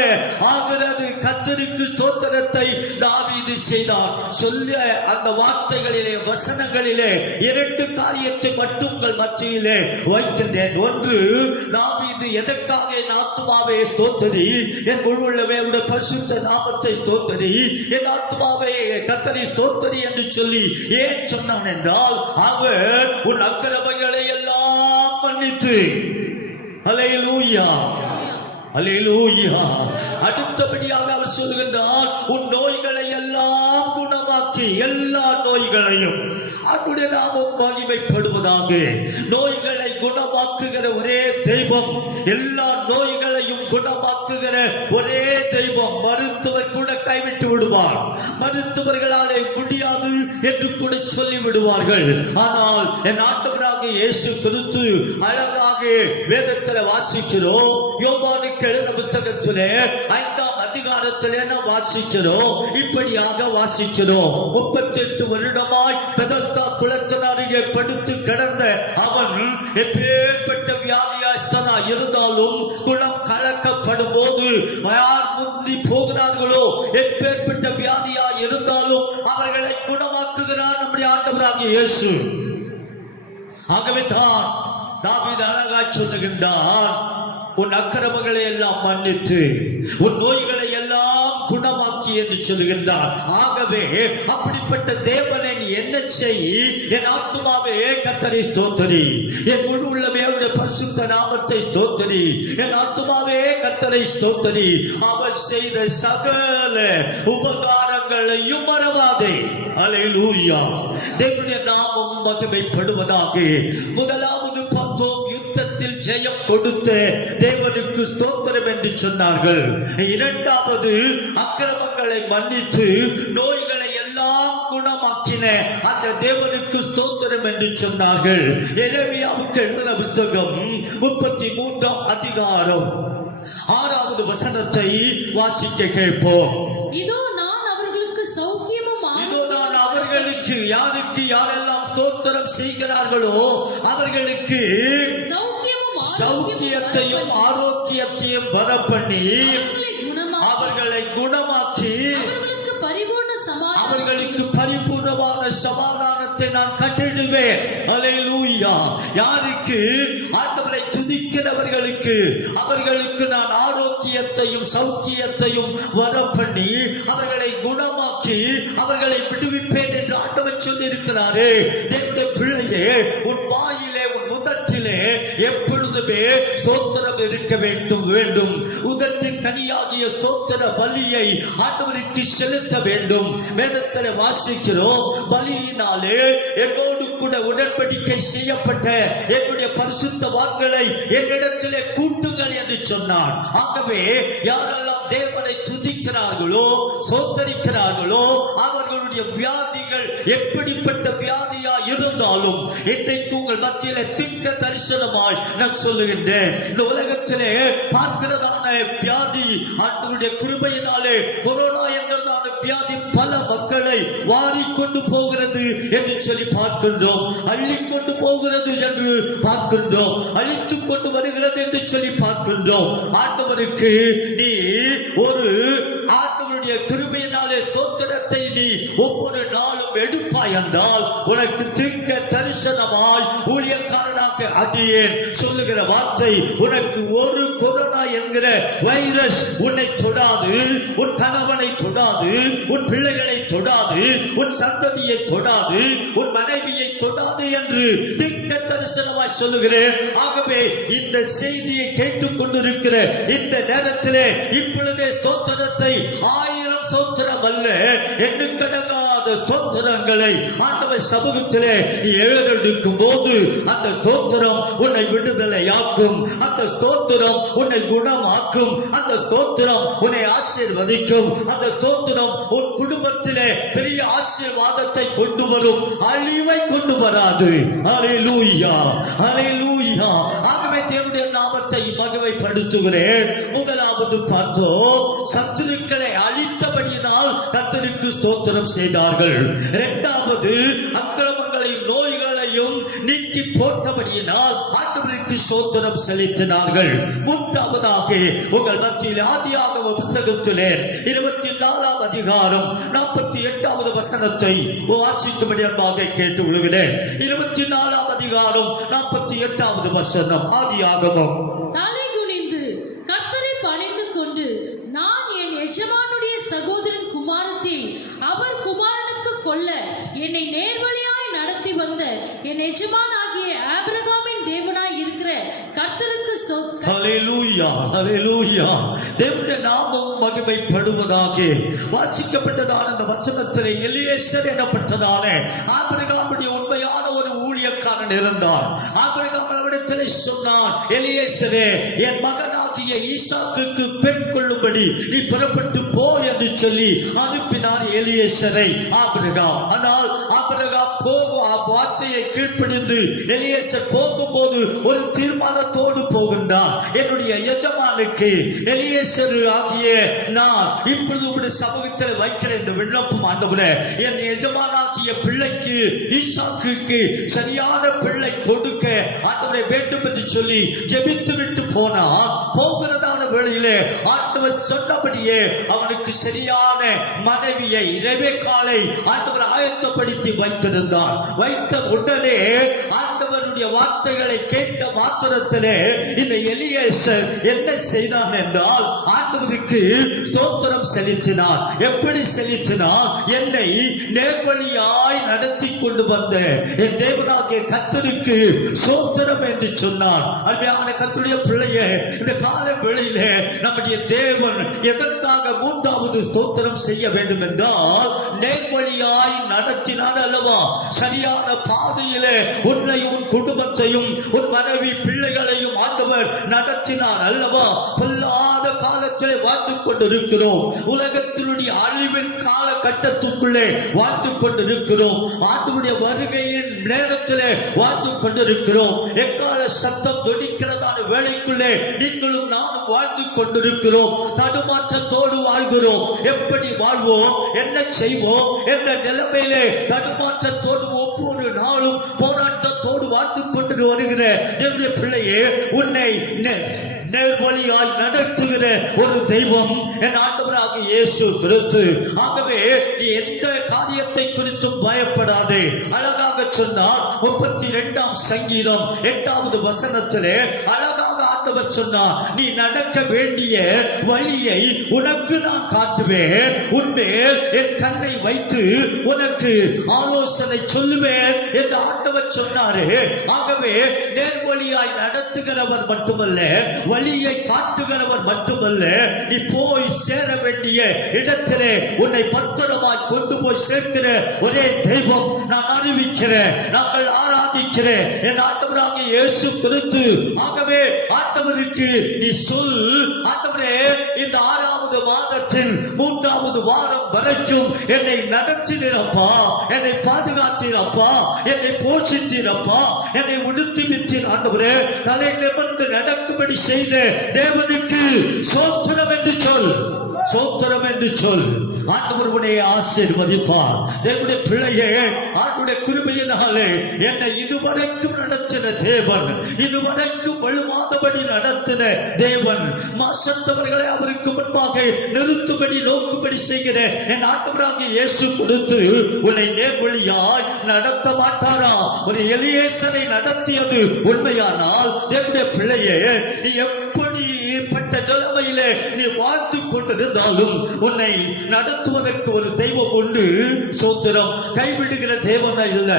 ஆகிறது. கர்த்தருக்கு ஸ்தோத்திரத்தை தாவீது செய்தார். சொல்ல அந்த வார்த்தைகளிலே, வசனங்களிலே 2 காரியத்தை மட்டும் உங்கள் மத்தியிலே வைக்கின்றேன். ஒன்று, தாவீது எதற்காக என் ஆத்துமாவை ஸ்தோத்திரி, என் முழுவதுமே உடைய பரிசுத்த நாமத்தை ஸ்தோத்திரி, என் ஆத்துமாவை கர்த்தரை ஸ்தோத்திரி என்று சொல்லி ஏன் சொன்னான் என்றால், அவர் உன் அக்கிரமங்களை எல்லாம் மன்னித்து, அல்லேலூயா அல்லேலூயா. அடுத்தபடியாக அவர் சொல்லுகின்றார், உன் நோய்களை எல்லாம் குணமாக்கி, எல்லா நோய்களையும், அவருடைய நாமம் மகிமைப்படுவதாக. நோய்களை குணமாக்குகிற ஒரே தெய்வம், எல்லா நோய்களையும் குணமாக்குகிற ஒரே தெய்வம். மருத்துவர் கூட கைவிட்டு விடுவார், மருத்துவர்களாலே முடியாது என்று கூட சொல்லி விடுவார்கள். ஆனால் என் ஆண்டவராக இயேசு கிறிஸ்து அழகாக வேதத்தில் வாசிக்கிறோம். யோவானுக்கு எழுதின புத்தகத்திலே 5ஆம் அதிகாரத்திலே நாம் வாசிக்கிறோம். இப்படியாக வாசிக்கிறோம். 38 வருடமாய் பெதஸ்தா குளத்தின் அருகே படுத்து கிடந்த அவன் எப்பேற்பட்ட வியாதியாஸ்தனா இருந்தாலும் குளம் கலக்கப்படும் போது யார் முந்தி போகிறார்களோ, எப்பேற்பட்ட வியாதியா இருந்தாலும் அவர்களை குணமாக்குகிறார் நம்முடைய ஆண்டவராகிய இயேசு. ஆகவே தான் தாவீது அழகாய் சொல்லுகின்றான், உன் அக்கிரமங்களை எல்லாம் மன்னித்து உன் நோய்களை எல்லாம் குணமாக்கி என்று சொல்லுகின்றார். ஆகவே அப்படிப்பட்ட தேவனை நீ என்ன செய், என் ஆத்துமாவே கர்த்தரை ஸ்தோத்திரி, என் முழு உள்ளமே அவருடைய பரிசுத்த நாமத்தை ஸ்தோத்திரி, என் ஆத்துமாவே கர்த்தரை ஸ்தோத்திரி, அவர் செய்த சகல உபகாரங்களையும் மறவாதே. அல்லேலூயா. தேவனுடைய நாமம் மகிமைப்படுவதாக. முதலாவது பார்த்தோம், யுத்தத்தில் ஜெயம் கொடுத்த தேவனுக்கு ஸ்தோத்திரம் என்று சொன்னார்கள். இரண்டாவது, அக்கிரமங்களை மன்னித்து நோய்களை எல்லாம் குணமாக்கின அந்த தேவனுக்கு ஸ்தோத்திரம் என்று சொன்னார்கள். எரேமியாவுக்கு எழுதின புத்தகம் 33ஆம் அதிகாரம் 6வது வசனத்தை வாசிக்க கேட்போம். இதோ நான் அவர்களுக்கு சௌக்கியமும், இதோ நான் அவர்களுக்கு, யாருக்கு யாரெல்லாம் ஸ்தோத்திரம் செய்கிறார்களோ அவர்களுக்கு சௌக்கியமும் சௌக்கியத்தையும் ஆரோக்கியத்தையும் வர பண்ணி அவர்களை குணமாக்கி அவர்களுக்கு பரிபூர்ணமான சமாதானத்தை நான் கட்டிடுவேன். அல்லேலூயா. யாருக்கு? ஆண்டவரை துதிக்கிறவர்களுக்கு அவர்களுக்கு நான் ஆரோக்கியத்தையும் சௌக்கியத்தையும் வர பண்ணி அவர்களை குணமாக்கி அவர்களை விடுவிப்பேன் என்று ஆண்டவர் சொல்லி இருக்கிறாரே. என்னுடைய பிள்ளையே, உன் வாயிலே உன் உதட்டிலே எப்பொழுதுமே ஸ்தோத்திரம் இருக்க வேண்டும். உதட்டின் கனியாகிய ஸ்தோத்திர பலியை ஆண்டவருக்கு செலுத்த வேண்டும். வேதத்தில் வாசிக்கிறோம், பலியினாலே என்னோடு கூட உடன்படிக்கை செய்யப்பட்ட என்னுடைய பரிசுத்தவான்களை என்னிடத்திலே கூட்டுங்கள் என்று சொன்னார். ஆகவே யாரெல்லாம் தேவனை துதிக்கிறார்களோ சோத்தரிக்கிறார்களோ அவர்களுடைய வியாதிகள் எப்படிப்பட்ட வியாதியா இருந்தாலும் இன்றைக்கு உங்கள் மத்தியிலே திங்க தரிசனமாய் நான் சொல்லுகின்றேன். இந்த உலகத்திலே பார்க்கிறதான வியாதி ஆண்டவருடைய கிருபையினாலே கொரோனா என்கிறதான வியாதி பல மக்களை வாரிக்கொண்டு போகிறது என்று சொல்லி பார்க்கின்றோம். அள்ளிக்கொண்டு போகிறது என்று பார்க்கின்றோம். அழித்துக் கொண்டு வருகிறது என்று சொல்லி பார்க்கின்றோம். ஆண்டவருக்கு நீ ஒரு ஆண்டவருடைய கிருபையினாலே ஸ்தோத்திரத்தை நீ ஒவ்வொரு நாளும் எடுப்பாய் என்றால் உனக்கு திங்க தரிசனமாய் ஊழியக்காரனாக அடியேன் சொல்லுகிற வார்த்தை, உனக்கு ஒரு கொரோனா என்கிற வைரஸ் உன்னை தொடாது, உன் கணவனை தொடாது, உன் பிள்ளைகளை தொடாது, உன் சந்ததியை தொடாது, உன் மனைவியை தொடாது என்று திங்க தரிசனமாய் சொல்லுகிறேன். ஆகவே இந்த செய்தியை கேட்டுக் கொண்டிருக்கிற இந்த நேரத்திலே இப்பொழுதே ஸ்தோத்திரத்தை 1000 ஸ்தோத்திரம் அல்ல எண்ணுக்கடங்காத ஸ்தோத்திரங்களை ஆண்டவர் சமூகத்திலே நீ ஏறெடுக்கும் போது அந்த ஸ்தோத்திரம் உன்னை விடுதலையாக்கும், அந்த ஸ்தோத்திரம் உன்னை குணமாக்கும், அந்த ஸ்தோத்திரம் உன்னை ஆசீர்வதிக்கும், அந்த ஸ்தோத்திரம் உன் குடும்பத்திலே பெரிய ஆசீர்வாதத்தை கொண்டு வரும், அழிவை கொண்டு வராது. அல்லேலூயா, அல்லேலூயா. ஆகவே தேவனுடைய நாமத்தை மகிமைப்படுத்துகிறேன். முதலாவது பார்த்தோம், சத்துருக்களை அழித்தபடியினால் கர்த்தருக்கு ஸ்தோத்திரம் செய்தார்கள். இரண்டாவது, அக்கிரமங்களையும் நோய்களையும் நீக்கி போட்டபடியினால் ஆண்டவருக்கு ஸ்தோத்திரம் செலுத்தினார்கள். மூன்றாவதாக உங்கள் மத்தியில் ஆதியாகம புத்தகத்திலே 24ஆம் அதிகாரம் 48வது வசனத்தை வாசிக்கும்படி அன்பாக கேட்டு விடுகிறேன். 24ஆம் அதிகாரம் 48வது வசனம். ஆதியாகமம். தலை குனிந்து கர்த்தரை பணிந்து கொண்டு நான் என் எஜமானுடைய சகோதரன் குமாரத்தை அவர் குமாரனுக்கு கொல்ல என்னை நேர்வழியாய் நடத்தி வந்த என் எஜமானாகிய ஆபிரகாமின் தேவனாய் இருக்கிற கர்த்தருக்கு ஸ்தோத்திரம். ஹல்லேலூயா, ஹல்லேலூயா. தேவனுடைய நாமம் மகிமைப்படுவதாக. வாசிக்கப்பட்டதான அந்த வசனத்திலே எலியேசர் எனப்பட்டதான ஆபிரகாமுடைய உண்மையான ஒரு ஊழியக்காரன் இருந்தான். ஆபிரகாம் அவரிடத்திலே சொன்னான், எலியேசரே, என் மகனாகிய ஈசாக்குக்கு பெண் கொள்ளும்படி நீ புறப்பட்டு போ என்று சொல்லி அனுப்பினார் எலியேசரை ஆபிரகாம். ஆனால் ஆபிரகாம் வார்த்தையை கீழ்ப்படிந்து எலியேசர் போகும்போது ஒரு தீர்மானத்தோடு போகின்றான். என்னுடைய எஜமானுக்கு எலியேசர் ஆகிய நான் இப்பொழுது உடைய சமூகத்தில் வைக்கிற இந்த விண்ணப்பம், ஆண்டவரே, என் எஜமானாகிய பிள்ளைக்கு ஈசாக்குக்கு சரியான பிள்ளை கொடுக்க ஆண்டவரை வேண்டும் என்று சொல்லி ஜெபித்து விட்டு போனான். போகிறதான வேளையிலே ஆண்டவர் சொன்னபடியே அவனுக்கு சரியான மனைவியை ரெபெக்காளை ஆண்டவர் ஆயத்தப்படுத்தி வைத்திருந்தார். வைத்த உடனே ஆண்டவருடைய வார்த்தைகளை கேட்ட மாத்திரத்திலே இந்த எலியேசர் என்ன செய்தான் என்றால் ஆண்டவருக்கு ஸ்தோத்திரம் செலுத்தினான். எப்படி செலுத்தினான்? என்னை நேர்வழியாய் நடத்தி கொண்டு வந்த என் தேவனாகிய கர்த்தருக்கு ஸ்தோத்திரம் என்று சொன்னான். அருமையான கர்த்தருடைய பிள்ளையே, இந்த கால வேளையிலே நம்முடைய தேவன் எதற்காக மூன்றாவது ஸ்தோத்திரம் செய்ய வேண்டும் என்றால் நேர்வழியாய் நடத்தினார் அல்லவா? சரியான பாதையிலே உன்னை உன் குடும்பத்தையும் உன் மனைவி பிள்ளைகளையும் ஆண்டவர் நடத்தினார் அல்லவா? பொல்லாத காலத்திலே வாழ்ந்து கொண்டிருக்கிறோம். உலகத்தினுடைய அழிவின் காலகட்டத்துக்குள்ளே வாழ்ந்து கொண்டிருக்கிறோம். ஆண்டவருடைய வருகையின் நேரத்திலே வாழ்ந்து கொண்டிருக்கிறோம். எக்கால சத்தம் வெடிக்கிறதான வேளைக்குள்ளே நீங்களும் நானும் வாழ்ந்து கொண்டிருக்கிறோம். தடுமாற்றத்தோடு வாழ்கிறோம். எப்படி வாழ்வோம், என்ன செய்வோம் என்ற நிலைமையிலே தடுமாற்றத்தோடு ஒவ்வொரு நாளும் போராட்டத்தோடு வாழ்ந்து கொண்டு வருகிற என்னுடைய பிள்ளையே, உன்னை நேர்வழியாய் நடத்துகிற ஒரு தெய்வம் என் ஆண்டவராக இயேசு கிறிஸ்து. ஆகவே நீ எந்த காரியத்தை குறித்தும் பயப்படாதே. அழகாக சொன்னார் 32ஆம் சங்கீதம் 8வது வசனத்திலே அழகாக ஆண்டவர் சொன்னார், நீ நடக்க வேண்டிய வழியை உனக்கு நான் காட்டுவேன், உன்மேல் என் கண்ணை வைத்து உனக்கு ஆலோசனை சொல்லுவேன் என்று ஆண்டவர் சொன்னாரு. ஆகவே நேர்வழியாய் நடத்துகிறவர் மட்டுமல்ல, வழியை காட்டுகிறவர் மட்டுமல்ல, நீ போய் சேர வேண்டிய இடத்திலே உன்னை பத்திரமாய் கொண்டு போய் சேர்க்கிற ஒரே தெய்வம் நான் அறிவிக்கிறேன், நாங்கள் ஆராதிக்கிறேன் என் ஆண்டவராக இயேசு கிறிஸ்து. ஆகவே ஆண்டவருக்கு நீ சொல், ஆண்டவரே இந்த 6வது மாதத்தின் 3வது வாரம் வரைக்கும் என்னை நடத்தினீரப்பா, என்னை பாதுகாத்தீரப்பா, என்னை போஷித்தீரப்பா, என்னை உடுத்துவித்தீர் ஆண்டவரே, தலை நிமிர்ந்து நடக்கும்படி செய்த தேவனுக்கு சோத்திரம் என்று சொல், சோத்திரம் என்று சொல். ஆண்டவர் உன்னை ஆசீர்வதிப்பார். தேவனுடைய பிள்ளையே, ஆண்டவருடைய கிருபையினாலே என்னை இதுவரைக்கும் நடத்தின தேவன், இதுவரைக்கும் வலுவாதபடி நடத்தின தேவன், மாசத்தவர்களை அவருக்கு முன்பாக நிறுத்தும்படி நோக்கும்படி செய்கிற என் ஆண்டவராக இயேசு கொடுத்து உன்னை நேர்வழியாய் நடத்த மாட்டாரா? ஒரு எலியேசரை நடத்தியது உண்மையானால் தேவனுடைய பிள்ளையே, நீ எப்படிப்பட்ட நிலைமையிலே நீ வாழ்ந்து கொண்டிருந்தாலும் உன்னை நடத்துவதற்கு ஒரு தெய்வம் உண்டு. சோத்திரம். கைவிடுகிற தேவன் இல்ல,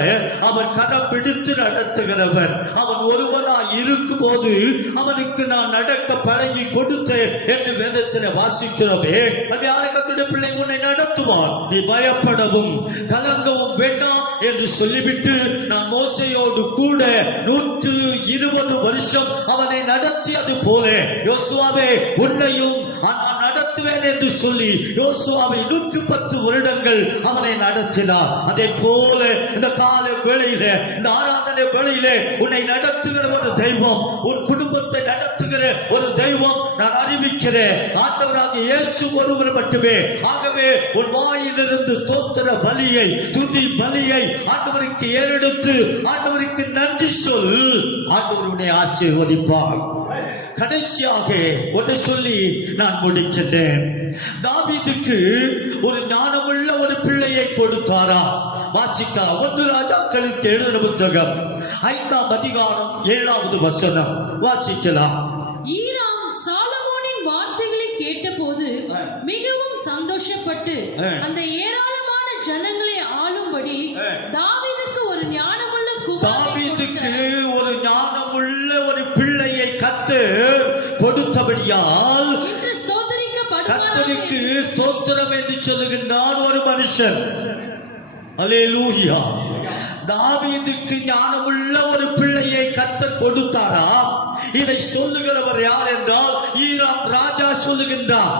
அவர் கரம் பிடித்து நடத்துகிறவர். அவன் ஒருவனாய் இருக்கும் போது அவனுக்கு நான் நடக்க பழகி கொடுத்தேன் என்று வேதத்தில் வாசிக்கிறோமே. கர்த்தருடைய பிள்ளை உன்னை நடத்துவார், நீ பயப்படவும் கலங்கவும் வேண்டாம் என்று சொல்லிவிட்டு நான் மோசையோடு கூட 120 வருஷம் அவனை நடத்தியது போல யோசுவாவே உன்னையும் நான் நடத்துவேன் என்று சொல்லி யோசுவாவை 110 வருடங்கள் அவனை நடத்தினார். அதே போல இந்த கால வேளையில, இந்த ஆராதனை வேளையிலே உன்னை நடத்துகிற ஒரு தெய்வம், உன் குடும்பத்தை நடத்துகிற ஒரு தெய்வம் நான் அறிவிக்கிறேன். ஆண்டவராக இயேசு ஒருவர் மட்டுமே. ஆகவே உன் வாயிலிருந்து ஸ்தோத்திர பலியை, துதி பலியை ஆண்டவருக்கு ஏறெடுத்து ஆண்டவருக்கு நன்றி சொல். ஆண்டவர் உன்னை ஆசீர்வதிப்பார். கடைசியாக ஒன்றை சொல்லி நான் முடிக்கின்றேன். தாவீதுக்கு ஒரு ஞானமுள்ள ஒரு பிள்ளையை கொடுத்தாரா? வாசிக்க 1 ராஜாக்களுக்கு எழுதின புத்தகம் 5ஆம் அதிகாரம் 7வது வசனம் வாசிக்கலாம். ஈராம் சாலமோனின் வார்த்தைகளை கேட்டபோது மிகவும் சந்தோஷப்பட்டு அந்த ஏராளமான ஜனங்களை ஆளும்படி தாவீதுக்கு ஒரு ஞானமுள்ள ஒரு பிள்ளையை கர்த்தர் கொடுத்தபடியால் கர்த்தருக்கு ஸ்தோத்திரம் என்று சொல்லுகின்றார் ஒரு மனுஷன். அல்லேலூயா. தாவீதுக்கு ஞானமுள்ள ஒரு பிள்ளையை கர்த்தர் கொடுத்தாரா? இதை சொல்லுகிறவர் யார் என்றால் ஈராம் ராஜா சொல்லுகின்றார்.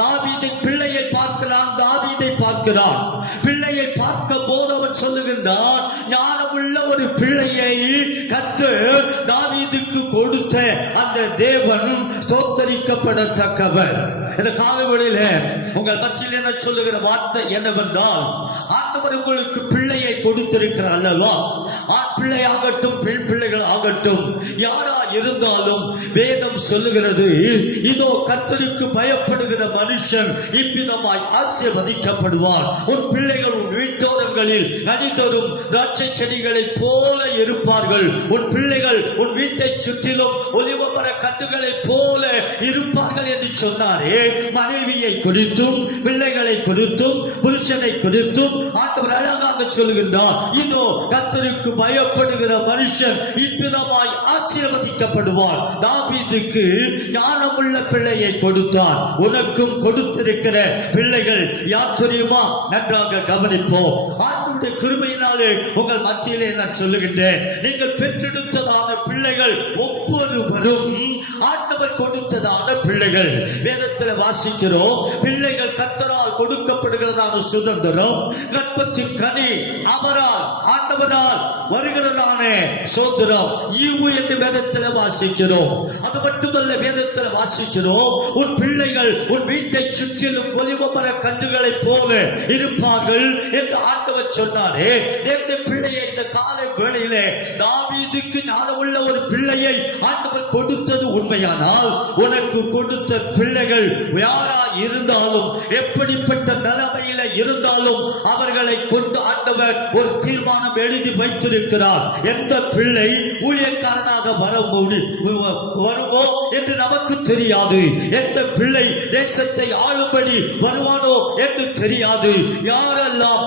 தாவீதின் பிள்ளையை பார்க்கிறான், தாவீதை பார்க்கிறான். பிள்ளையை பார்க்க போது அவன் சொல்லுகின்றான், ஞானமுள்ள ஒரு பிள்ளையை கர்த்தர் தாவீதுக்கு கொடுத்த அந்த தேவன் ஸ்தோத்தரிக்கப்படத்தக்கவர். இந்த காலவெளியில உங்கள் மத்தியில் என்ன சொல்லுகிற வார்த்தை என்னவென்றால், ஆண்டவர் உங்களுக்கு பிள்ளையை கொடுத்திருக்கிறார் அல்லவா? ஆண் பிள்ளை ஆகட்டும், பெண் பிள்ளைகள் ஆகட்டும், யாரா இருந்தாலும் வேதம் சொல்லுகிறது, இதோ கர்த்தருக்கு பயப்படுகிற மனுஷன் இவ்விதமாய் ஆசீர்வதிக்கப்படுவான். உன் பிள்ளைகள் உன் வீட்டோரங்களில் அணிதரும் திராட்சை செடிகளை போல இருப்பார்கள். உன் பிள்ளைகள் உன் வீட்டை சுற்றிலும் ஒலிவமர கட்டுகளை போல இருப்பார்கள் என்று சொன்னாரே. மனைவியை குறித்தும் பிள்ளைகளை குறித்தும் புருஷனை குறித்தும் ஆண்டவர் அழகாக சொல்லுகின்றார், இதோ கர்த்தருக்கு பயப்படுகிற மனுஷன் இவ்விதமாய் ஆசீர்வதிக்கப்படுவான். தாவீதுக்கு ஞானமுள்ள பிள்ளையை கொடுத்தார். உனக்கும் கொடுத்திருக்கிற பிள்ளைகள் யார் தெரியுமா? நன்றாக கவனிப்போம். ஆண்டவருடைய கிருபையினாலே உங்கள் மத்தியிலே நான் சொல்லுகின்றேன், நீங்கள் பெற்றெடுத்ததான பிள்ளைகள் ஒவ்வொருவரும் ஆண்டவர் கொடுத்ததான பிள்ளைகள். வேதத்தில் வேதத்தில் வாசிக்கிறோம். பிள்ளைகள் கர்த்தரால் கொடுக்கப்படுகிறதான சுதந்திரம், கர்ப்பத்தின் கனி அவரால் ஆண்டவரால் வருகிறதான சுதந்திரம் ஈவு என்று வேதத்தில் வாசிக்கிறோம். அது மட்டுமல்ல, வேதத்தில் வாசிக்கிறோம், உன் பிள்ளைகள் உன் வீட்டை சுற்றிலும் ஒலிவமர கன்றுகளைப் போல இருப்பார்கள் என்று ஆண்டவர் சொன்னாரே. தேவனுடைய பிள்ளையை இந்த காலை வேளையிலே தாவீதுக்கு ஞானமுள்ள ஒரு பிள்ளையை ஆண்டவர் கொடுத்தது உண்மையானால், உனக்கு கொடுத்த பிள்ளைகள் யாரா இருந்தாலும் எப்படிப்பட்ட நிலைமையில இருந்தாலும் அவர்களை கொண்டு ஆண்டவர் ஒரு தீர்மானம் எழுதி வைத்திருக்கிறார். எந்த பிள்ளை ஊழியக்காரனாக வருமோ என்று நமக்கு தெரியாது. எந்த பிள்ளை தேசத்தை ஆளும்படி வருவானோ என்று தெரியாது. யாரெல்லாம்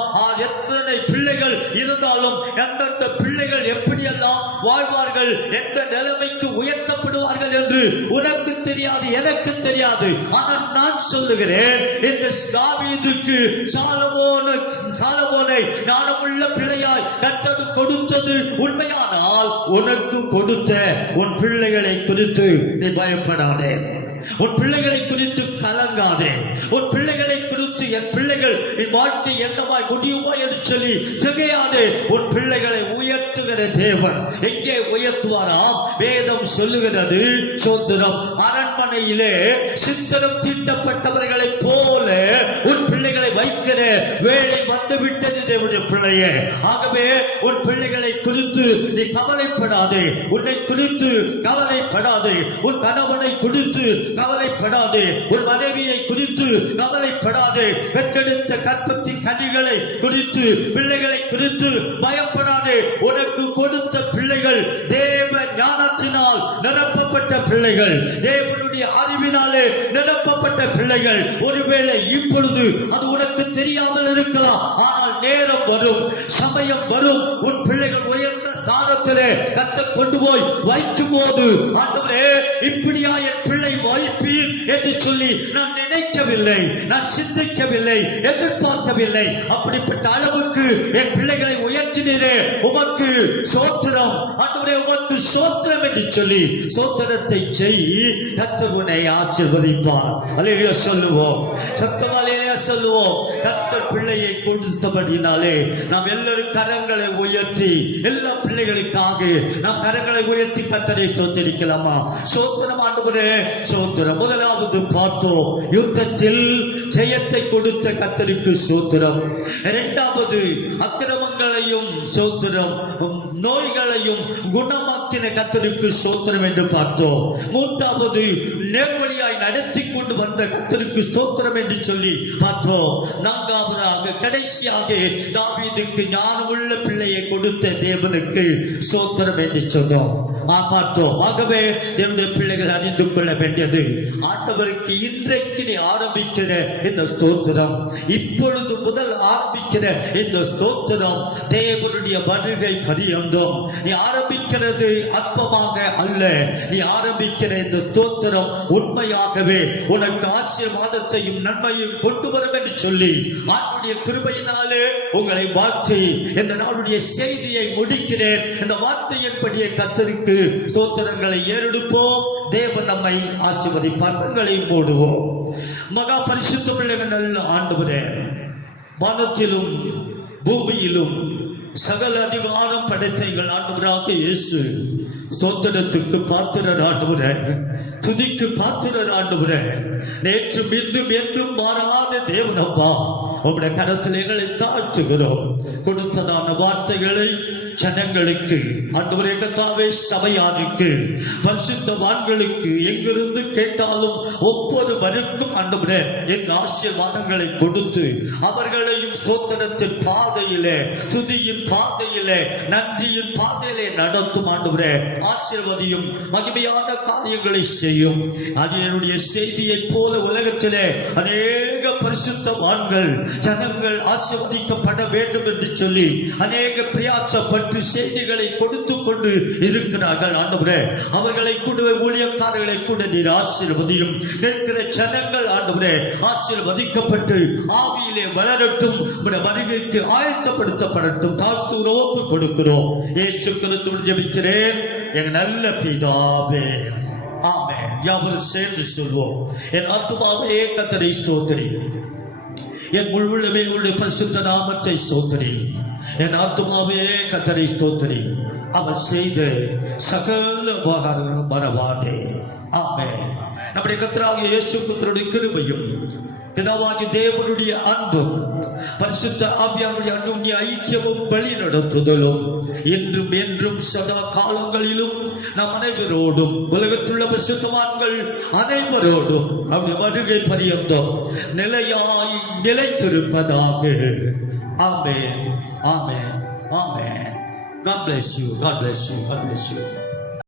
எத்தனை பிள்ளைகள் இருந்தாலும் எந்தெந்த பிள்ளைகள் எப்படியெல்லாம் வாழ்வார்கள், எந்த நிலைமைக்கு உயர்த்தப்படுவார்கள் என்று உனக்கு தெரியாது, எனக்கு தெரியாது. ஆனால் நான் சொல்லுகிறேன், இந்த தாவீதுக்கு சாலமோனை ஞானமுள்ள பிள்ளையாய் கர்த்தர் கொடுத்தது உண்மையானால், உனக்கு கொடுத்த உன் பிள்ளைகளை குறித்து நீ பயப்படாதே. உன் பிள்ளைகளை குறித்து கலங்காதே. உன் பிள்ளைகளை குறித்து என் பிள்ளைகள் என் வாழ்க்கை என்னமாய் முடியுமா என்று சொல்லி திகையாதே. உன் பிள்ளைகளை உயர்த்துகிற தேவன் எங்கே உயர்த்துவாராம்? வேதம் சொல்லுகிறது, சோத்திரம், அரண்மனையிலே சித்திரம் தீட்டப்பட்டவர்களை போல உன் பிள்ளைகளை வைக்கிற வேலை வந்துவிட்டது தேவனுடைய பிள்ளையே. ஆகவே உன் பிள்ளைகளை குறித்து நீ கவலைப்படாதே. உன்னை குறித்து கவலைப்படாதே. உன் கணவனை குறித்து கவலைப்படாதே. உன் மனைவியை குறித்து கவலைப்படாதே. பெற்றெடுத்த கற்பத்தின் கனிகளை குறித்து, பிள்ளைகளை குறித்து பயப்படாதே. உனக்கு கொடுத்த பிள்ளைகள் தேவ ஞானத்தினால் நிரப்பப்பட்ட பிள்ளைகள், தேவனுடைய அறிவினாலே நிரப்பப்பட்ட பிள்ளைகள். ஒருவேளை இப்பொழுது அது உனக்கு தெரியாமல் இருக்கலாம். ஆனால் நேரம் வரும், சமயம் வரும், உன் பிள்ளைகள் உயர்ந்த ஸ்தானத்திலே கர்த்தர் கொண்டு போய் வைக்கும் போது, ஆண்டவரே இப்படியா என் பிள்ளை வைப்பீர் என்று சொல்லி நான் நினைக்கவில்லை, நான் சிந்திக்கவில்லை, எதிர்பார்க்கவில்லை. அப்படிப்பட்ட அளவுக்கு என் பிள்ளைகளை உயர்த்தினீரே, உமக்கு சோத்திரம் ஆண்டவரே, உமக்கு சோத்திரம் என்று சொல்லி சோத்திரத்தை செய். கர்த்தர் உன்னை ஆசீர்வதிப்பார். அல்லேலூயா சொல்லுவோம், சத்தமா அல்லேலூயா சொல்லுவோம். கர்த்தர் பிள்ளையை கொடுத்தபடினாலே நாம் எல்லாரும் கரங்களை உயர்த்தி, எல்லா பிள்ளைகளுக்காக நாம் கரங்களை உயர்த்தி கர்த்தரை ஸ்தோத்திரிக்கலாமா? சோத்திரம் ஆண்டவரே, சோத்திரம். முதலாவது பார்த்தோம், யுத்தத்தில் ஜெயத்தை கொடுத்த கர்த்தருக்கு சோத்திரம். இரண்டாவது, அக்கிரமங்களையும் சோத்திரம், நோய்களையும் குணமாக்கின கர்த்தருக்கு சோத்திரம் என்று பார்த்தோம். மூன்றாவது, நேர்வழியாய் நடத்தி கொண்டு வந்த கர்த்தருக்கு ஸ்தோத்திரம் என்று சொல்லி பார்த்தோம். நான்காவதாக, கடைசியாக தாவீதுக்கு ஞானமுள்ள பிள்ளையை கொடுத்த தேவனுக்கு ஸ்தோத்திரம் என்று சொன்னோம், பார்த்தோம். ஆகவே தேவனுடைய பிள்ளைகள் அறிந்து கொள்ள வேண்டியது, ஆண்டவருக்கு இன்றைக்கு நீ ஆரம்பிக்கிற இந்த ஸ்தோத்திரம், இப்பொழுது முதல் ஆரம்பிக்கிற இந்த ஸ்தோத்திரம் தேவனுடைய வருகை பரியந்தம் நீ ஆரம்பிக்கிறது அற்பமாக அல்ல. நீ ஆரம்பிக்கிற இந்த ஸ்தோத்திரம் உண்மையாகவே உனக்கு ஆசீர்வாதத்தையும் நன்மையும் கொண்டு வரும் என்று சொல்லி ஆண்டுடைய கிருபையினாலே உங்களை வாழ்த்தி இந்த நாளுடைய செய்தியை முடிக்கிறேன். இந்த வார்த்தையின்படியே கர்த்தருக்கு ஸ்தோத்திரங்களை ஏறெடுப்போம். தேவன் நம்மை ஆசீர்வதிப்பார். கண்களை மூடுவோம். மகா பரிசுத்தமுள்ள நல்ல ஆண்டவரே, வானத்திலும் பூமியிலும் சகல அதிகாரம் படைத்த எங்கள் ஆண்டவராக இயேசு, ஸ்தோத்திரத்துக்கு பாத்திரர் ஆண்டவரே, துதிக்கு பாத்திரர் ஆண்டவரே, நேற்று மீண்டும் என்றும் மாறாத தேவனப்பா, உம்முடைய கரத்தில் எங்களை தாழ்த்துகிறோம். கொடுத்ததான வார்த்தைகளை ஜனங்களுக்கு, ஆண்டவரே கர்த்தாவே, சபையாருக்கு, பரிசுத்தவான்களுக்கு, எங்கிருந்து கேட்டாலும் ஒவ்வொருவருக்கும் ஆண்டவரே எங்க ஆசீர்வாதங்களை கொடுத்து அவர்களையும் ஸ்தோத்திரத்தின் பாதையிலே, துதியின் பாதையிலே, நன்றியின் பாதையிலே நடத்தும் ஆண்டவரே. ஆசீர்வதியும், மகிமையான காரியங்களை செய்யும். அது என்னுடைய செய்தியை போல உலகத்திலே அநேக பரிசுத்தவான்கள் ஜனங்கள் ஆசீர்வதிக்கப்பட வேண்டும் என்று சொல்லி அநேக பிரயாசப்பட்டு செய்திகளை கொடுத்து கொண்டு இருக்கிறார்கள். ஆண்டவரே, அவர்களை கூட, ஊழியக்காரர்களை கூட நீர் ஆசீர்வதியும். இருக்கிற ஜனங்கள் ஆண்டவரே ஆசீர்வதிக்கப்பட்டு ஆவியிலே வளரட்டும், வருகைக்கு ஆயத்தப்படுத்தப்படட்டும். தாழ்த்து ஒப்பு கொடுக்கிறோம். இயேசு கிறிஸ்துவின் ஜெபிக்கிறேன் எங்கள் நல்ல பிதாவே, ஆமென். ஆமென். யாவரும் சேர்ந்து சொல்வோம். என் ஆத்துமாவே கர்த்தரை ஸ்தோத்திரி, என் முழு உள்ளமே உடைய பரிசுத்த நாமத்தை ஸ்தோத்திரி. என் ஆத்துமாவே கர்த்தரை ஸ்தோத்திரி, அவர் செய்த சகல உபகாரங்களும் மறவாதே. ஆமென். நம்முடைய கர்த்தராகிய இயேசு கிறிஸ்துவின் கிருபையும் பிதாவாகிய தேவனுடைய அன்பும் பரிசுத்த ஆவியானுடைய அன்புடைய ஐக்கியமும் வழி நடத்துதலும் என்றும் என்றும் சதா காலங்களிலும் நம் அனைவரோடும் உலகத்துள்ள பரிசுத்தவான்கள் அனைவரோடும் அவருடைய வருகை பரியந்தம் நிலையாய் நிலைத்திருப்பதாக. ஆமென், ஆமென், ஆமென். God bless you. God bless you. God bless you.